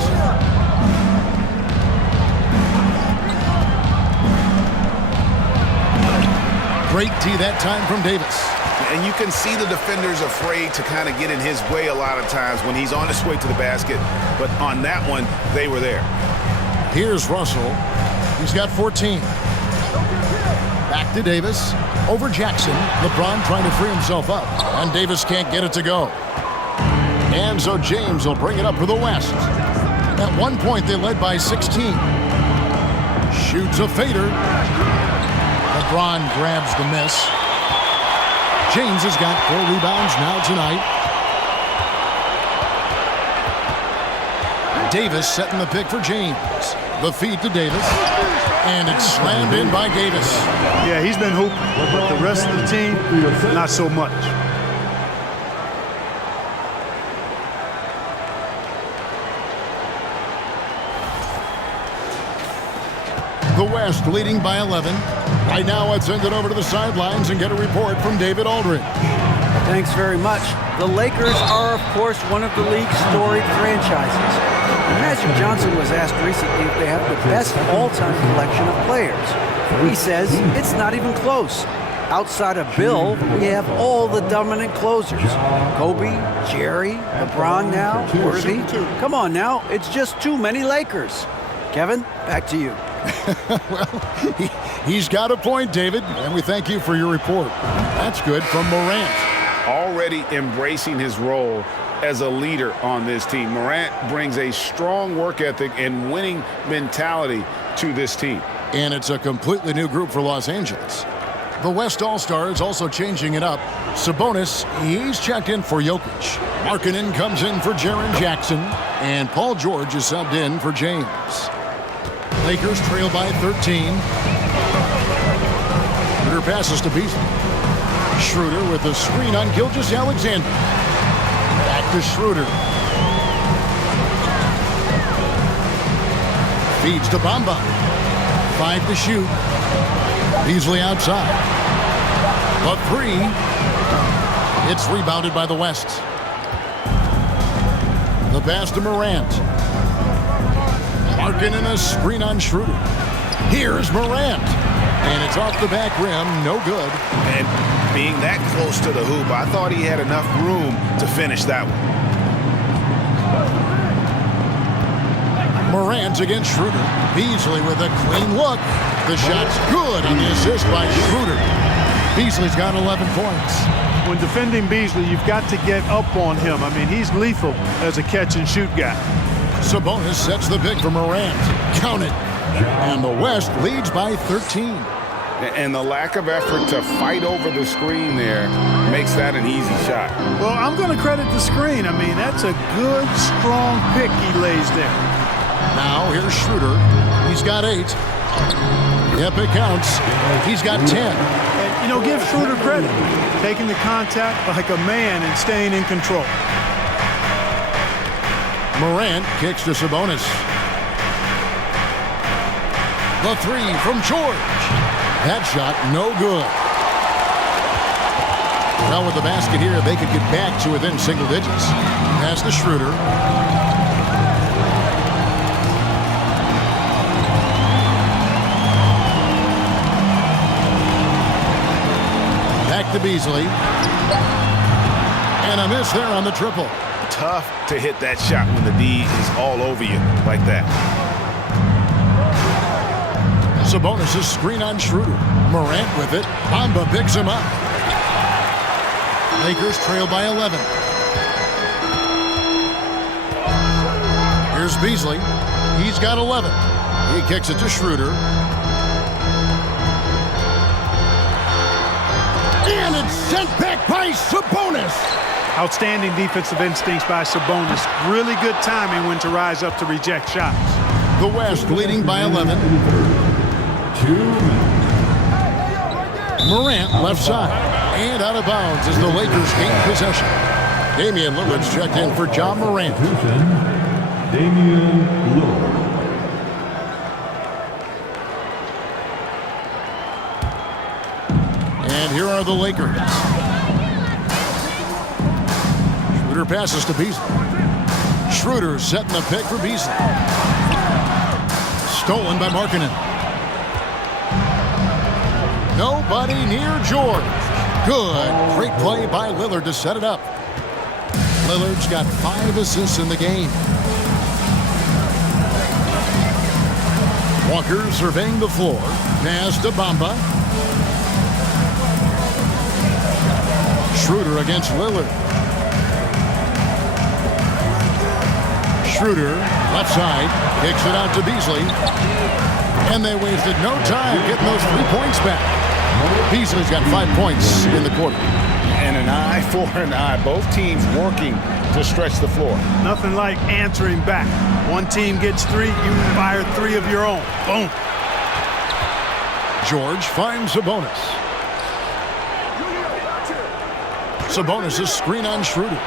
Great D that time from Davis. And you can see the defenders afraid to kind of get in his way a lot of times when he's on his way to the basket. But on that one, they were there. Here's Russell. He's got 14. Back to Davis. Over Jackson. LeBron trying to free himself up. And Davis can't get it to go. And so James will bring it up for the West. At one point, they led by 16. Shoots a fader. LeBron grabs the miss. James has got 4 rebounds now tonight. Davis setting the pick for James. The feed to Davis. And it's slammed in by Davis. Yeah, he's been hooping, but the rest of the team, not so much. The West leading by 11. Right now, let's send it over to the sidelines and get a report from David Aldridge. Thanks very much. The Lakers are, of course, one of the league's storied franchises. And Magic Johnson was asked recently if they have the best all-time collection of players. He says it's not even close. Outside of Bill, we have all the dominant closers. Kobe, Jerry, LeBron now, Worthy. Come on now, it's just too many Lakers. Kevin, back to you. Well, he's got a point, David, and we thank you for your report. That's good from Morant. Already embracing his role as a leader on this team. Morant brings a strong work ethic and winning mentality to this team. And it's a completely new group for Los Angeles. The West All-Stars also changing it up. Sabonis, he's checked in for Jokic. Markkanen comes in for Jaren Jackson. And Paul George is subbed in for James. Lakers trail by 13. Schroeder passes to Beasley. Schroeder with a screen on Gilgeous-Alexander. Back to Schroeder. Feeds to Bamba. 5 to shoot. Beasley outside. The 3. It's rebounded by the West. The pass to Morant. Markkanen a screen on Schroeder. Here's Morant. And it's off the back rim. No good. And being that close to the hoop, I thought he had enough room to finish that one. Morant against Schroeder. Beasley with a clean look. The shot's good on the assist by Schroeder. Beasley's got 11 points. When defending Beasley, you've got to get up on him. I mean, he's lethal as a catch-and-shoot guy. Sabonis sets the pick for Morant. Count it. And the West leads by 13. And the lack of effort to fight over the screen there makes that an easy shot. Well, I'm going to credit the screen. I mean, that's a good, strong pick he lays there. Now here's Schroeder. He's got 8. Yep, it counts. He's got 10. And, you know, give Schroeder credit. Taking the contact like a man and staying in control. Morant kicks to Sabonis. The 3 from George. That shot, no good. Well, with the basket here, they could get back to within single digits. Pass to Schroeder. Back to Beasley. And a miss there on the triple. Tough to hit that shot when the D is all over you like that. Sabonis' screen on Schroeder. Morant with it. Bamba picks him up. Lakers trail by 11. Here's Beasley. He's got 11. He kicks it to Schroeder. And it's sent back by Sabonis. Outstanding defensive instincts by Sabonis. Really good timing when to rise up to reject shots. The West leading by 11. Morant left side. And out of bounds as the Lakers gain possession. Damian Lillard's checked in for John Morant. Damian Lillard. And here are the Lakers. Schroeder passes to Beasley. Schroeder setting the pick for Beasley. Stolen by Markkanen. Nobody near George. Good. Great play by Lillard to set it up. Lillard's got 5 assists in the game. Walker surveying the floor. Pass to Bamba. Schroeder against Lillard. Schroeder, left side, kicks it out to Beasley. And they wasted no time getting those 3 points back. Beasley's got 5 points in the quarter. And an eye for an eye. Both teams working to stretch the floor. Nothing like answering back. One team gets 3, you fire 3 of your own. Boom. George finds Sabonis. Sabonis' screen on Schroeder.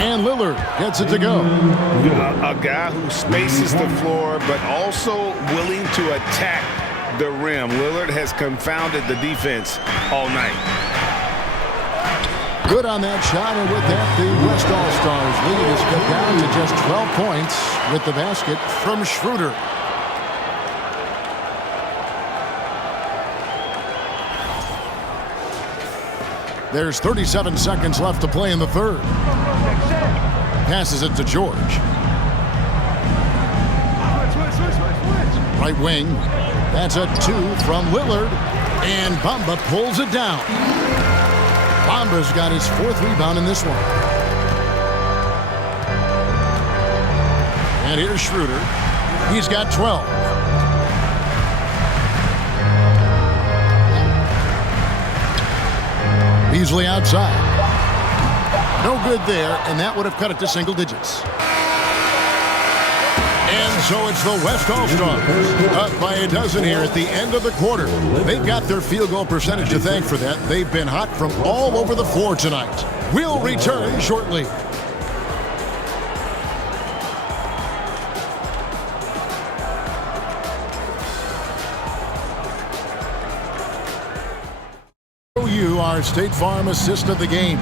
And Lillard gets it to go. A guy who spaces the floor, but also willing to attack the rim. Lillard has confounded the defense all night. Good on that shot, and with that, the West All-Stars lead is cut down to just 12 points with the basket from Schroeder. There's 37 seconds left to play in the third. Passes it to George. Right wing. That's a 2 from Lillard. And Bamba pulls it down. Bamba's got his 4th rebound in this one. And here's Schroeder. He's got 12. Beasley outside. No good there, and that would have cut it to single digits. And so it's the West All-Stars up by a dozen here at the end of the quarter. They've got their field goal percentage to thank for that. They've been hot from all over the floor tonight. We'll return shortly. Our State Farm assist of the game.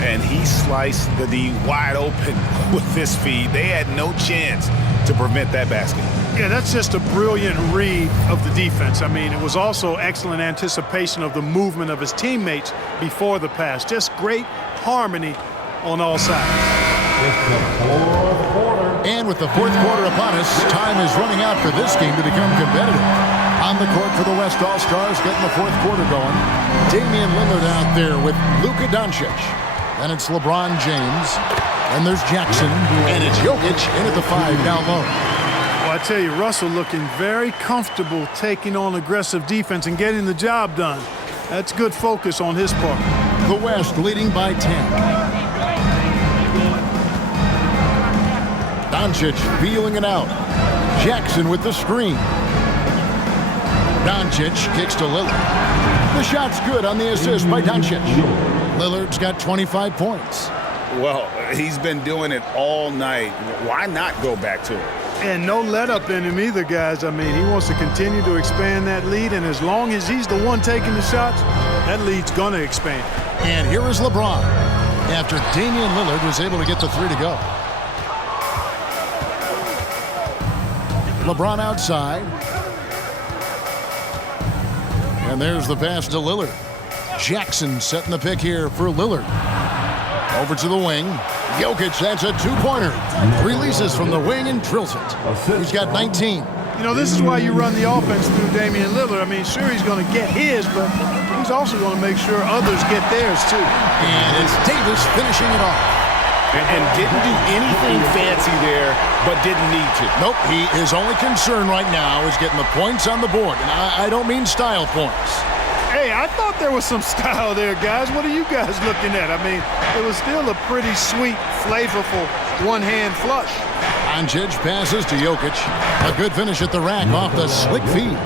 And he sliced the D wide open with this feed. They had no chance to prevent that basket. Yeah, that's just a brilliant read of the defense. I mean, it was also excellent anticipation of the movement of his teammates before the pass. Just great harmony on all sides. And with the 4th quarter upon us, time is running out for this game to become competitive. On the court for the West All-Stars, getting the 4th quarter going. Damian Lillard out there with Luka Doncic. And it's LeBron James. And there's Jackson. And it's Jokic in at the 5 down low. Well, I tell you, Russell looking very comfortable taking on aggressive defense and getting the job done. That's good focus on his part. The West leading by 10. Doncic feeling it out. Jackson with the screen. Doncic kicks to Lillard. The shot's good on the assist by Doncic. Lillard's got 25 points. Well, he's been doing it all night. Why not go back to it? And no let up in him either, guys. I mean, he wants to continue to expand that lead, and as long as he's the one taking the shots, that lead's going to expand. And here is LeBron after Damian Lillard was able to get the 3 to go. LeBron outside. And there's the pass to Lillard. Jackson setting the pick here for Lillard. Over to the wing. Jokic, that's a 2-pointer. Releases from the wing and drills it. He's got 19. You know, this is why you run the offense through Damian Lillard. I mean, sure, he's going to get his, but he's also going to make sure others get theirs, too. And it's Davis finishing it off. And didn't do anything fancy there, but didn't need to. Nope, his only concern right now is getting the points on the board. And I don't mean style points. Hey, I thought there was some style there, guys. What are you guys looking at? I mean, it was still a pretty sweet, flavorful one-hand flush. Doncic passes to Jokic. A good finish at the rack off the slick feed.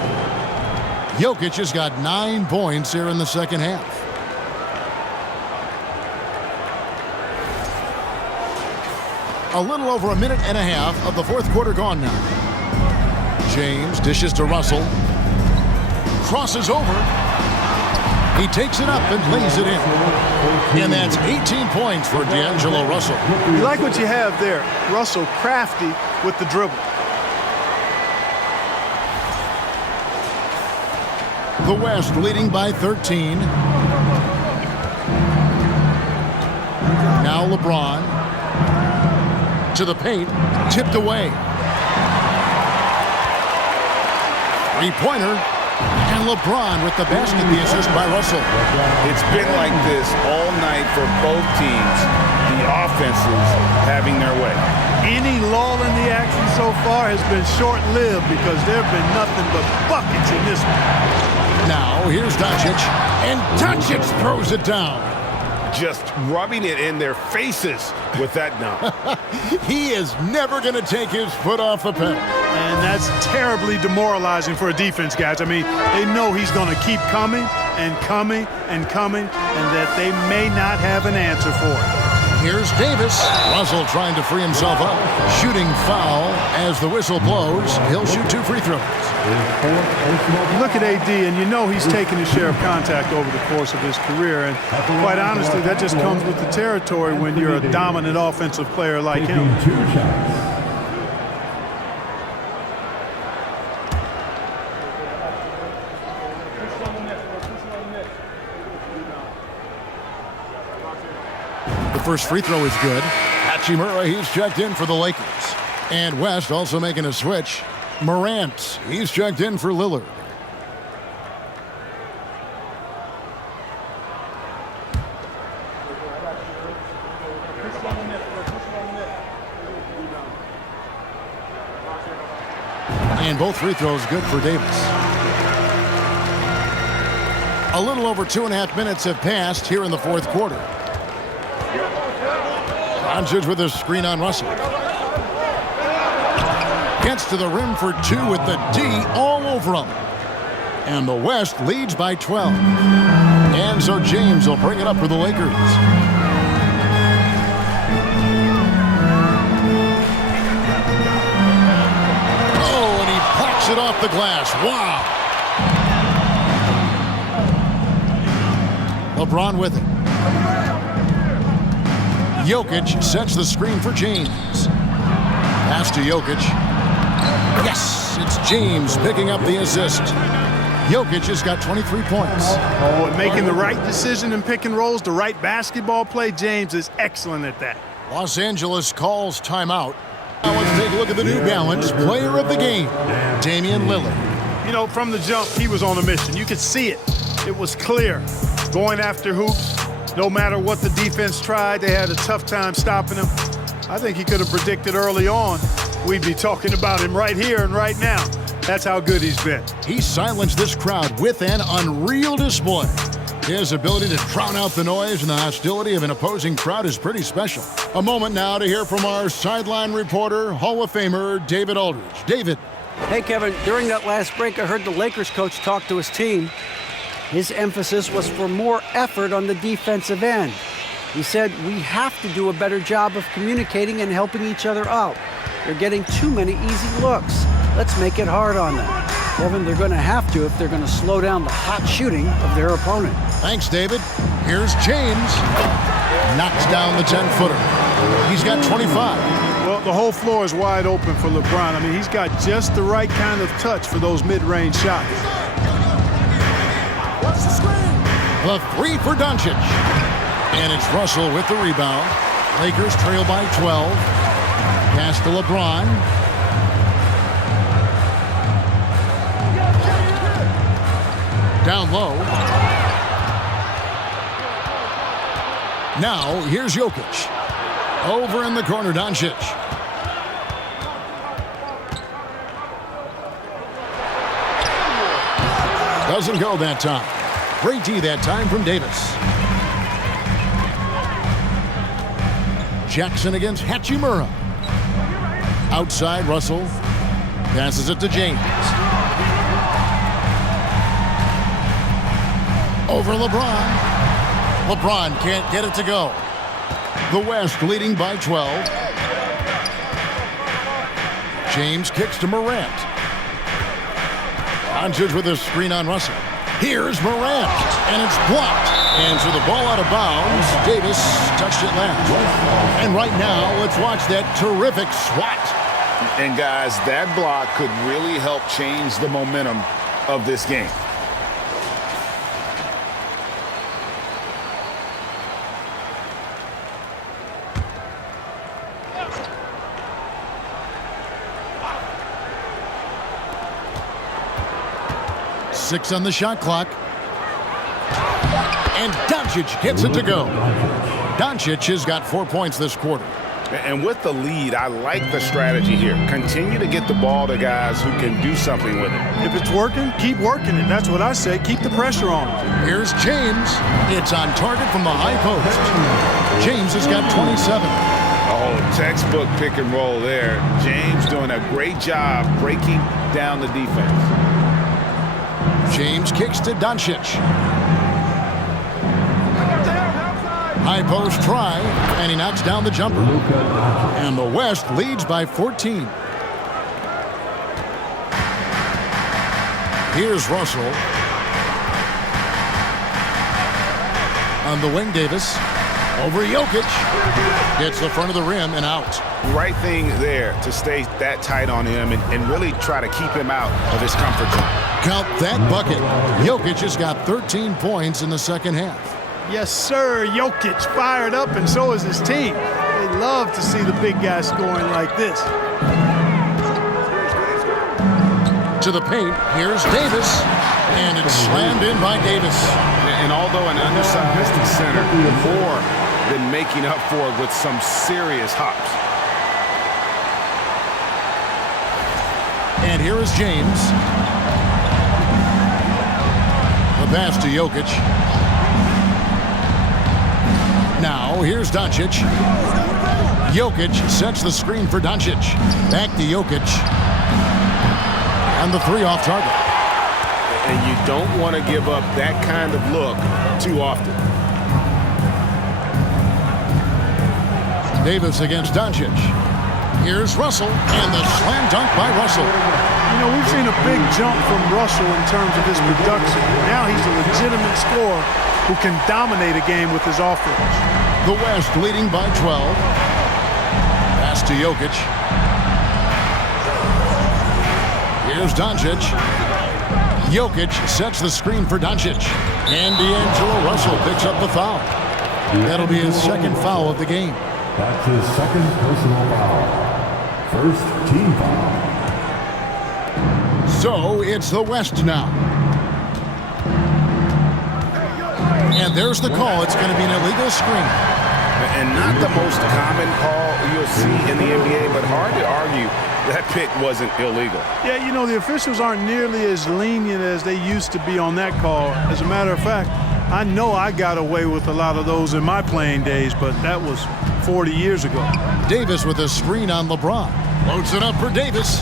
Jokic has got 9 points here in the second half. A little over a minute and a half of the 4th quarter gone now. James dishes to Russell. Crosses over. He takes it up and lays it in. And that's 18 points for D'Angelo Russell. You like what you have there. Russell crafty with the dribble. The West leading by 13. Now LeBron. To the paint, tipped away. 3-pointer, and LeBron with the basket, the assist by Russell. It's been like this all night for both teams. The offenses having their way. any lull in the action so far has been short-lived because there have been nothing but buckets in this one. Now, here's Doncic, and Doncic throws it down. Just rubbing it in their faces with that dunk. He is never going to take his foot off the pedal. And that's terribly demoralizing for a defense, guys. I mean, they know he's going to keep coming and coming and coming, and that they may not have an answer for it. Here's Davis. Russell trying to free himself up. Shooting foul as the whistle blows. He'll shoot 2 free throws. You look at AD, and you know he's taken his share of contact over the course of his career. And quite honestly, that just comes with the territory when you're a dominant offensive player like him. The first free throw is good. Hachimura, he's checked in for the Lakers. And West also making a switch. Morant, he's checked in for Lillard. And both free throws good for Davis. A little over 2.5 minutes have passed here in the fourth quarter. Doncic with a screen on Russell. Gets to the rim for 2 with the D all over him. And the West leads by 12. And so James will bring it up for the Lakers. Oh, and he pops it off the glass. Wow. LeBron with it. Jokic sets the screen for James. Pass to Jokic. Yes, it's James picking up the assist. Jokic has got 23 points. Oh, and making the right decision in pick and rolls, the right basketball play. James is excellent at that. Los Angeles calls timeout. Now let's take a look at the New Balance player of the game, Damian Lillard. You know, from the jump, he was on a mission. You could see it. It was clear. Going after hoops. No matter what the defense tried, they had a tough time stopping him. I think he could have predicted early on we'd be talking about him right here and right now. That's how good he's been. He silenced this crowd with an unreal display. His ability to drown out the noise and the hostility of an opposing crowd is pretty special. A moment now to hear from our sideline reporter, Hall of Famer David Aldridge. David. Hey, Kevin, during that last break, I heard the Lakers coach talk to his team. His emphasis was for more effort on the defensive end. He said, we have to do a better job of communicating and helping each other out. They're getting too many easy looks. Let's make it hard on them. Kevin, they're going to have to if they're going to slow down the hot shooting of their opponent. Thanks, David. Here's James. Knocks down the 10-footer. He's got 25. Well, the whole floor is wide open for LeBron. I mean, he's got just the right kind of touch for those mid-range shots. The 3 for Doncic. And it's Russell with the rebound. Lakers trail by 12. Pass to LeBron. Down low. Now, here's Jokic. Over in the corner, Doncic. Doesn't go that time. Great D that time from Davis. Jackson against Hachimura. Outside, Russell passes it to James. Over LeBron. LeBron can't get it to go. The West leading by 12. James kicks to Morant. Doncic with a screen on Russell. Here's Morant, and it's blocked. And so the ball out of bounds. Davis touched it last. And right now, let's watch that terrific swat. And guys, that block could really help change the momentum of this game. Six on the shot clock. And Doncic gets it to go. Doncic has got 4 points this quarter. And with the lead, I like the strategy here. Continue to get the ball to guys who can do something with it. If it's working, keep working it. That's what I say. Keep the pressure on him. Here's James. It's on target from the high post. James has got 27. Oh, textbook pick and roll there. James doing a great job breaking down the defense. James kicks to Doncic. High post try, and he knocks down the jumper. And the West leads by 14. Here's Russell. On the wing, Davis. Over Jokic. Hits the front of the rim and out. Right thing there to stay that tight on him and really try to keep him out of his comfort zone. Count that bucket. Jokic has got 13 points in the second half. Yes, sir. Jokic fired up, and so is his team. They love to see the big guy scoring like this. To the paint, here's Davis, and it's slammed in by Davis. And although an undersized center, more than making up for it with some serious hops. And here is James. The pass to Jokic. Now, here's Doncic. Jokic sets the screen for Doncic. Back to Jokic. And the three off target. And you don't want to give up that kind of look too often. Davis against Doncic. Here's Russell, and the slam dunk by Russell. You know, we've seen a big jump from Russell in terms of his production. Now he's a legitimate scorer who can dominate a game with his offense. The West leading by 12. Pass to Jokic. Here's Doncic. Jokic sets the screen for Doncic. And D'Angelo Russell picks up the foul. That'll be his second foul of the game. That's his second personal foul. First team foul. So it's the West now. And there's the call. It's going to be an illegal screen. And not the most common call you'll see in the NBA, but hard to argue that pick wasn't illegal. Yeah, you know, the officials aren't nearly as lenient as they used to be on that call. As a matter of fact, I know I got away with a lot of those in my playing days, but that was 40 years ago. Davis with a screen on LeBron. Loads it up for Davis.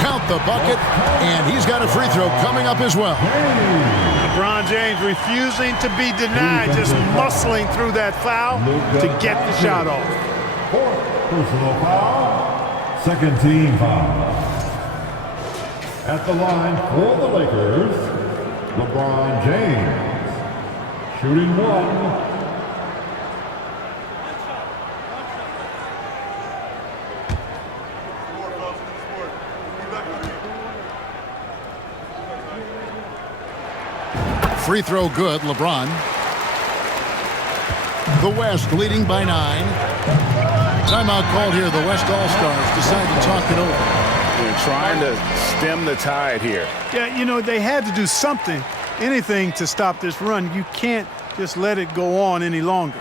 Count the bucket, and he's got a free throw coming up as well. LeBron James refusing to be denied, just muscling through that foul to get the shot off. Fourth personal foul. Second team foul. At the line for the Lakers, LeBron James. Shooting one. Free throw good, LeBron. The West leading by 9. Timeout called here. The West All-Stars decide to talk it over. They're trying to stem the tide here. Yeah, you know, they had to do something, anything to stop this run. You can't just let it go on any longer.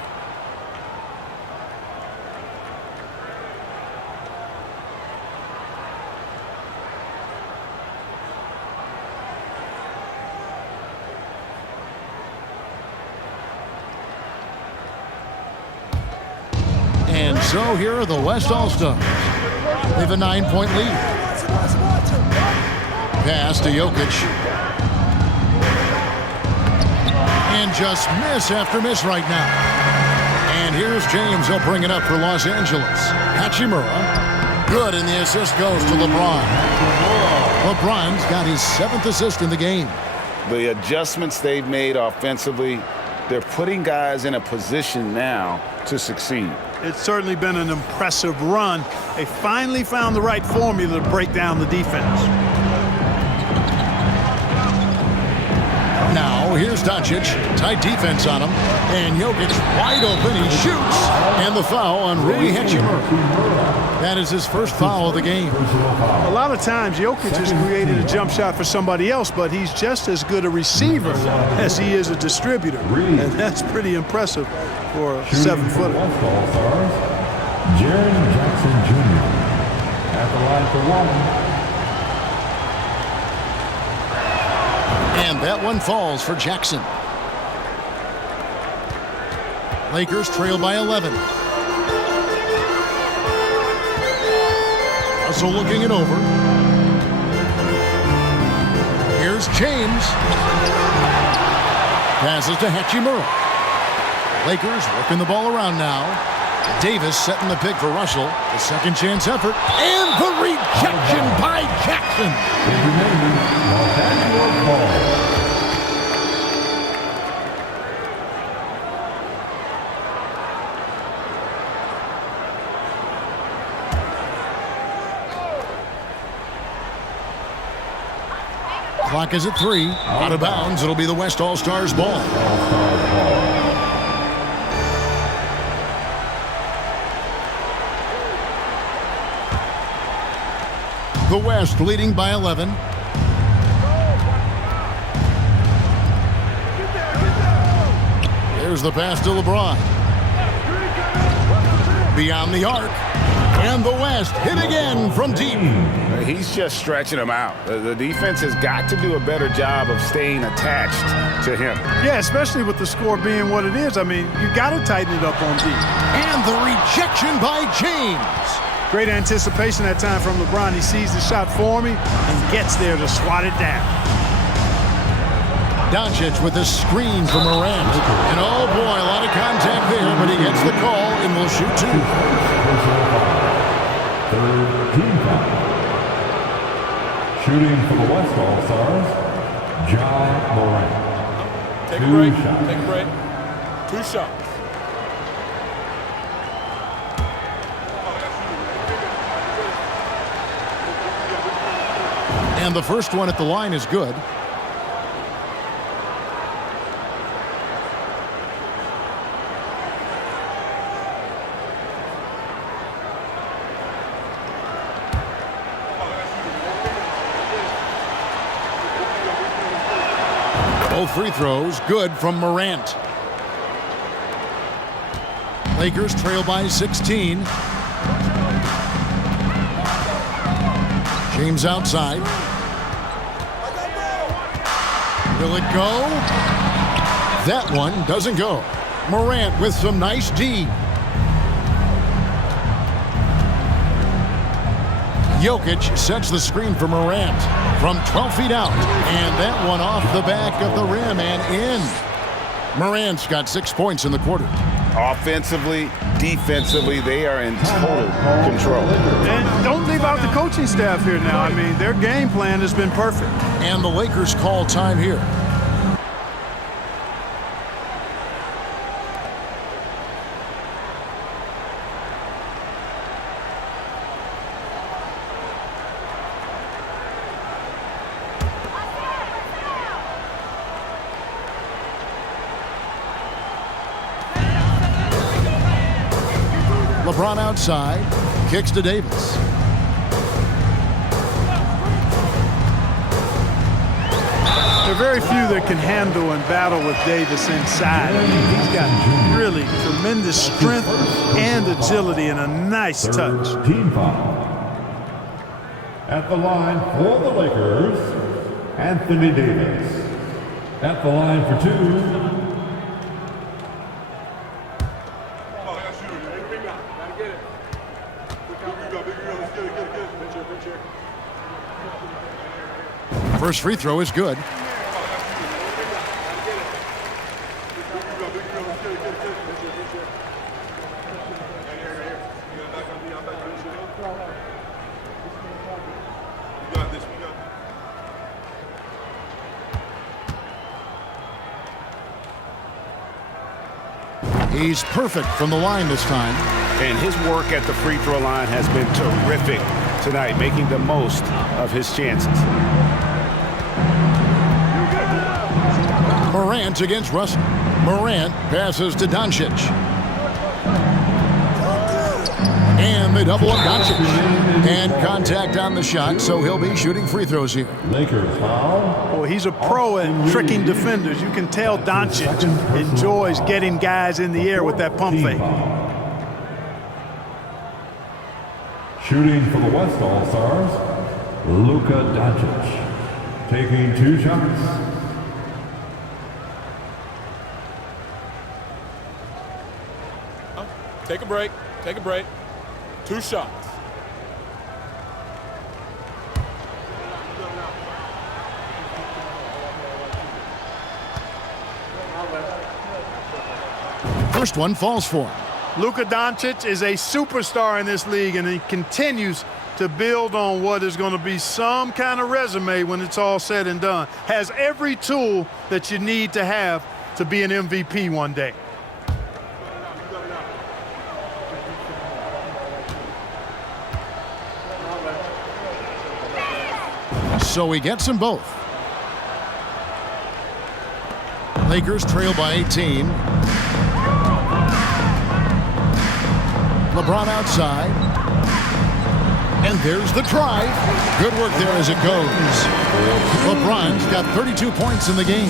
And so here are the West All-Stars. They have a 9-point lead. Pass to Jokic. And just miss after miss right now. And here's James. He'll bring it up for Los Angeles. Hachimura. Good, and the assist goes to LeBron. LeBron's got his 7th assist in the game. The adjustments they've made offensively, they're putting guys in a position now to succeed. It's certainly been an impressive run. They finally found the right formula to break down the defense. Now, here's Doncic. Tight defense on him. And Jokic wide open. He shoots. And the foul on Rui Hachimura. That is his first foul of the game. A lot of times, Jokic has created a jump shot for somebody else, but he's just as good a receiver as he is a distributor. And that's pretty impressive for a 7-footer. Jaren Jackson Jr. at the line for one. And that one falls for Jackson. Lakers trail by 11. Also looking it over. Here's James. Passes to Hachimura. Lakers working the ball around now. Davis setting the pick for Russell. The second chance effort. And the rejection by Jackson. Los Angeles ball. Clock is at 3. Out of bounds. It'll be the West All-Stars ball. The West leading by 11. There's the pass to LeBron. Beyond the arc. And the West hit again from deep. He's just stretching them out. The defense has got to do a better job of staying attached to him. Yeah, especially with the score being what it is. I mean, you got to tighten it up on deep. And the rejection by James. Great anticipation that time from LeBron. He sees the shot forming and gets there to swat it down. Doncic with a screen from Morant. And oh boy, a lot of contact there, but he gets the call and will shoot 2. Third team foul. Shooting for the West All-Stars, John Morant. Take a break. Take a break. 2 shots. And the first one at the line is good. Both free throws good from Morant. Lakers trail by 16. James outside. Will it go? That one doesn't go. Morant with some nice D. Jokic sets the screen for Morant from 12 feet out. And that one off the back of the rim and in. Morant's got 6 points in the quarter. Offensively, defensively, they are in total control. And don't leave out the coaching staff here now. I mean, their game plan has been perfect. And the Lakers call time here. LeBron outside, kicks to Davis. There are very few that can handle and battle with Davis inside. I mean, he's got really tremendous strength and agility and a nice touch. Team foul. At the line for the Lakers, Anthony Davis. At the line for 2. First free throw is good. He's perfect from the line this time. And his work at the free throw line has been terrific tonight, making the most of his chances. Morant Morant against Russell. Morant passes to Doncic. And they double up Doncic. And contact on the shot, so he'll be shooting free throws here. Lakers foul. Boy, he's a pro at tricking defenders. You can tell Doncic enjoys getting guys in the air with that pump fake. Shooting for the West All-Stars, Luka Doncic. Taking 2 shots. Take a break. Take a break. 2 shots. First one falls for him. Luka Doncic is a superstar in this league, and he continues to build on what is going to be some kind of resume when it's all said and done. Has every tool that you need to have to be an MVP one day. So he gets them both. Lakers trail by 18. LeBron outside. And there's the try. Good work there as it goes. LeBron's got 32 points in the game.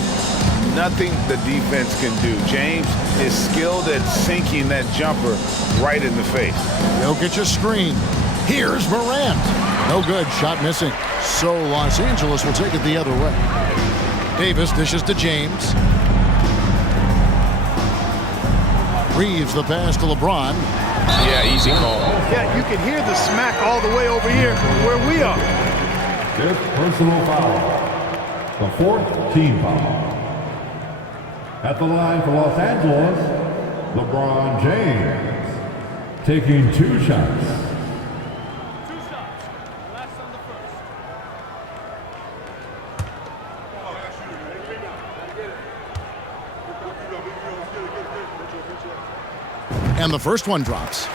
Nothing the defense can do. James is skilled at sinking that jumper right in the face. Jokic a screen. Here's Morant. No good. Shot missing. So Los Angeles will take it the other way. Davis dishes to James. Reeves the pass to LeBron. Yeah, easy call. Yeah, you can hear the smack all the way over here where we are. 5th personal foul. The 4th team foul. At the line for Los Angeles, LeBron James. Taking 2 shots. And the first one drops.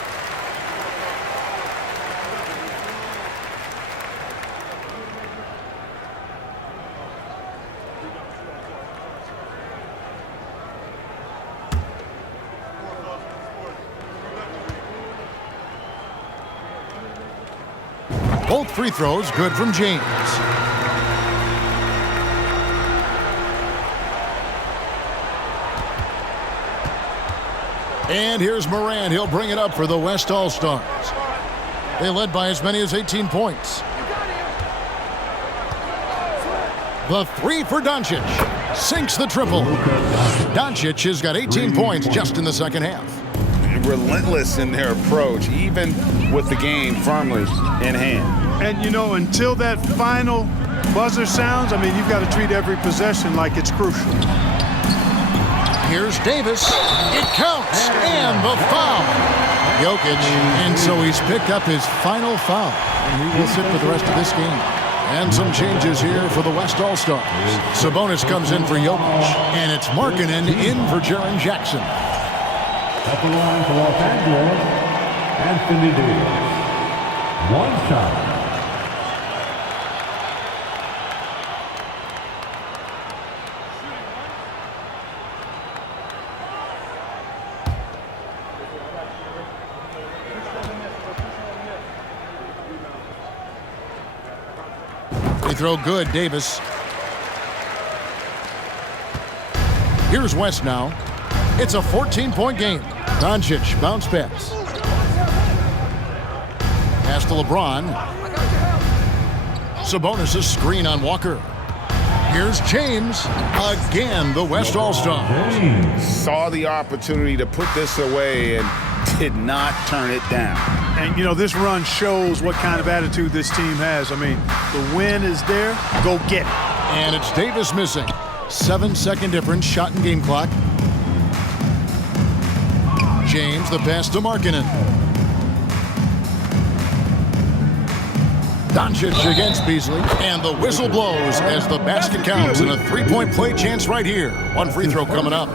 Both free throws good from James. And here's Morant. He'll bring it up for the West All-Stars. They led by as many as 18 points. The 3 for Doncic. Sinks the triple. Doncic has got 18 points just in the second half. Relentless in their approach, even with the game firmly in hand. And, you know, until that final buzzer sounds, I mean, you've got to treat every possession like it's crucial. Here's Davis. It counts. And the foul. Jokic. And so he's picked up his final foul. And he will sit for the rest of this game. And some changes here for the West All-Stars. Sabonis comes in for Jokic. And it's Markkanen in for Jaren Jackson. At the line for Los Angeles, Anthony Davis. 1 shot. Free throw good, Davis. Here's West now. It's a 14-point game. Doncic, bounce pass. Pass to LeBron. Sabonis' screen on Walker. Here's James. Again, the West All-Stars. Saw the opportunity to put this away and did not turn it down. And, you know, this run shows what kind of attitude this team has. I mean, the win is there. Go get it. And it's Davis missing. 7-second difference, shot and game clock. James, the pass to Markkanen. Doncic against Beasley. And the whistle blows as the basket counts and a 3-point play chance right here. 1 free throw coming up.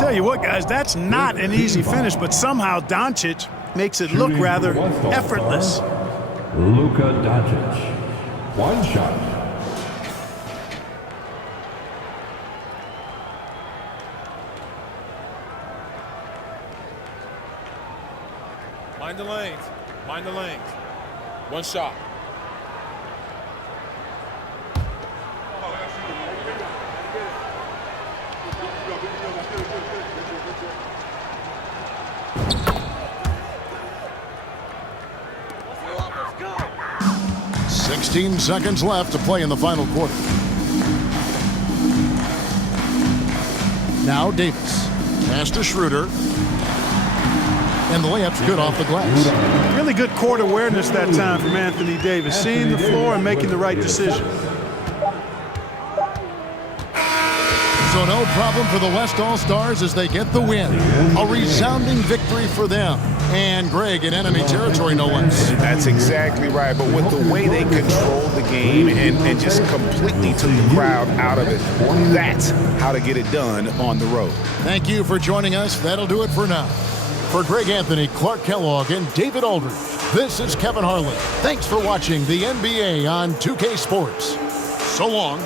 Tell you what, guys, that's not an easy finish, but somehow Doncic makes it look rather effortless. Luka Doncic. 1 shot. Mind the lanes. Mind the lanes. One shot. Let's go. 16 seconds left to play in the final quarter. Now Davis. Pass to Schroeder. And the layup's good off the glass. Really good court awareness that time from Anthony Davis, seeing the floor and making the right decision. So no problem for the West All-Stars as they get the win. A resounding victory for them. And Greg in enemy territory, no less. That's exactly right. But with the way they controlled the game and just completely took the crowd out of it, that's how to get it done on the road. Thank you for joining us. That'll do it for now. For Greg Anthony, Clark Kellogg, and David Aldridge, this is Kevin Harlan. Thanks for watching the NBA on 2K Sports. So long.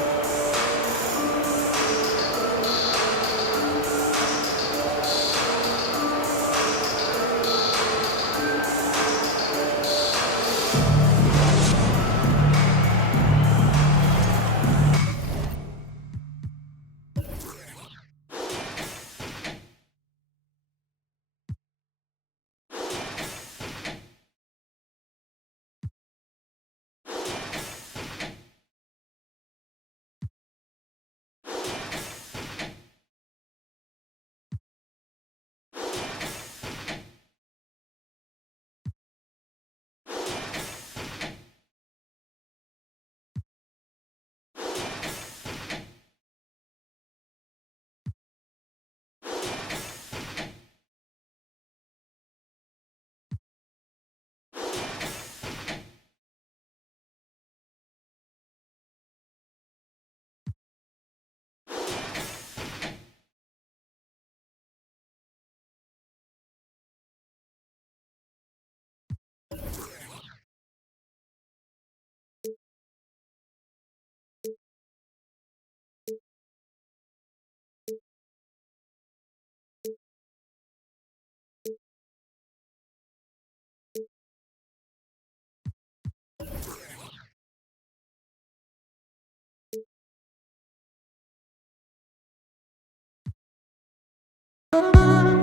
Thank you.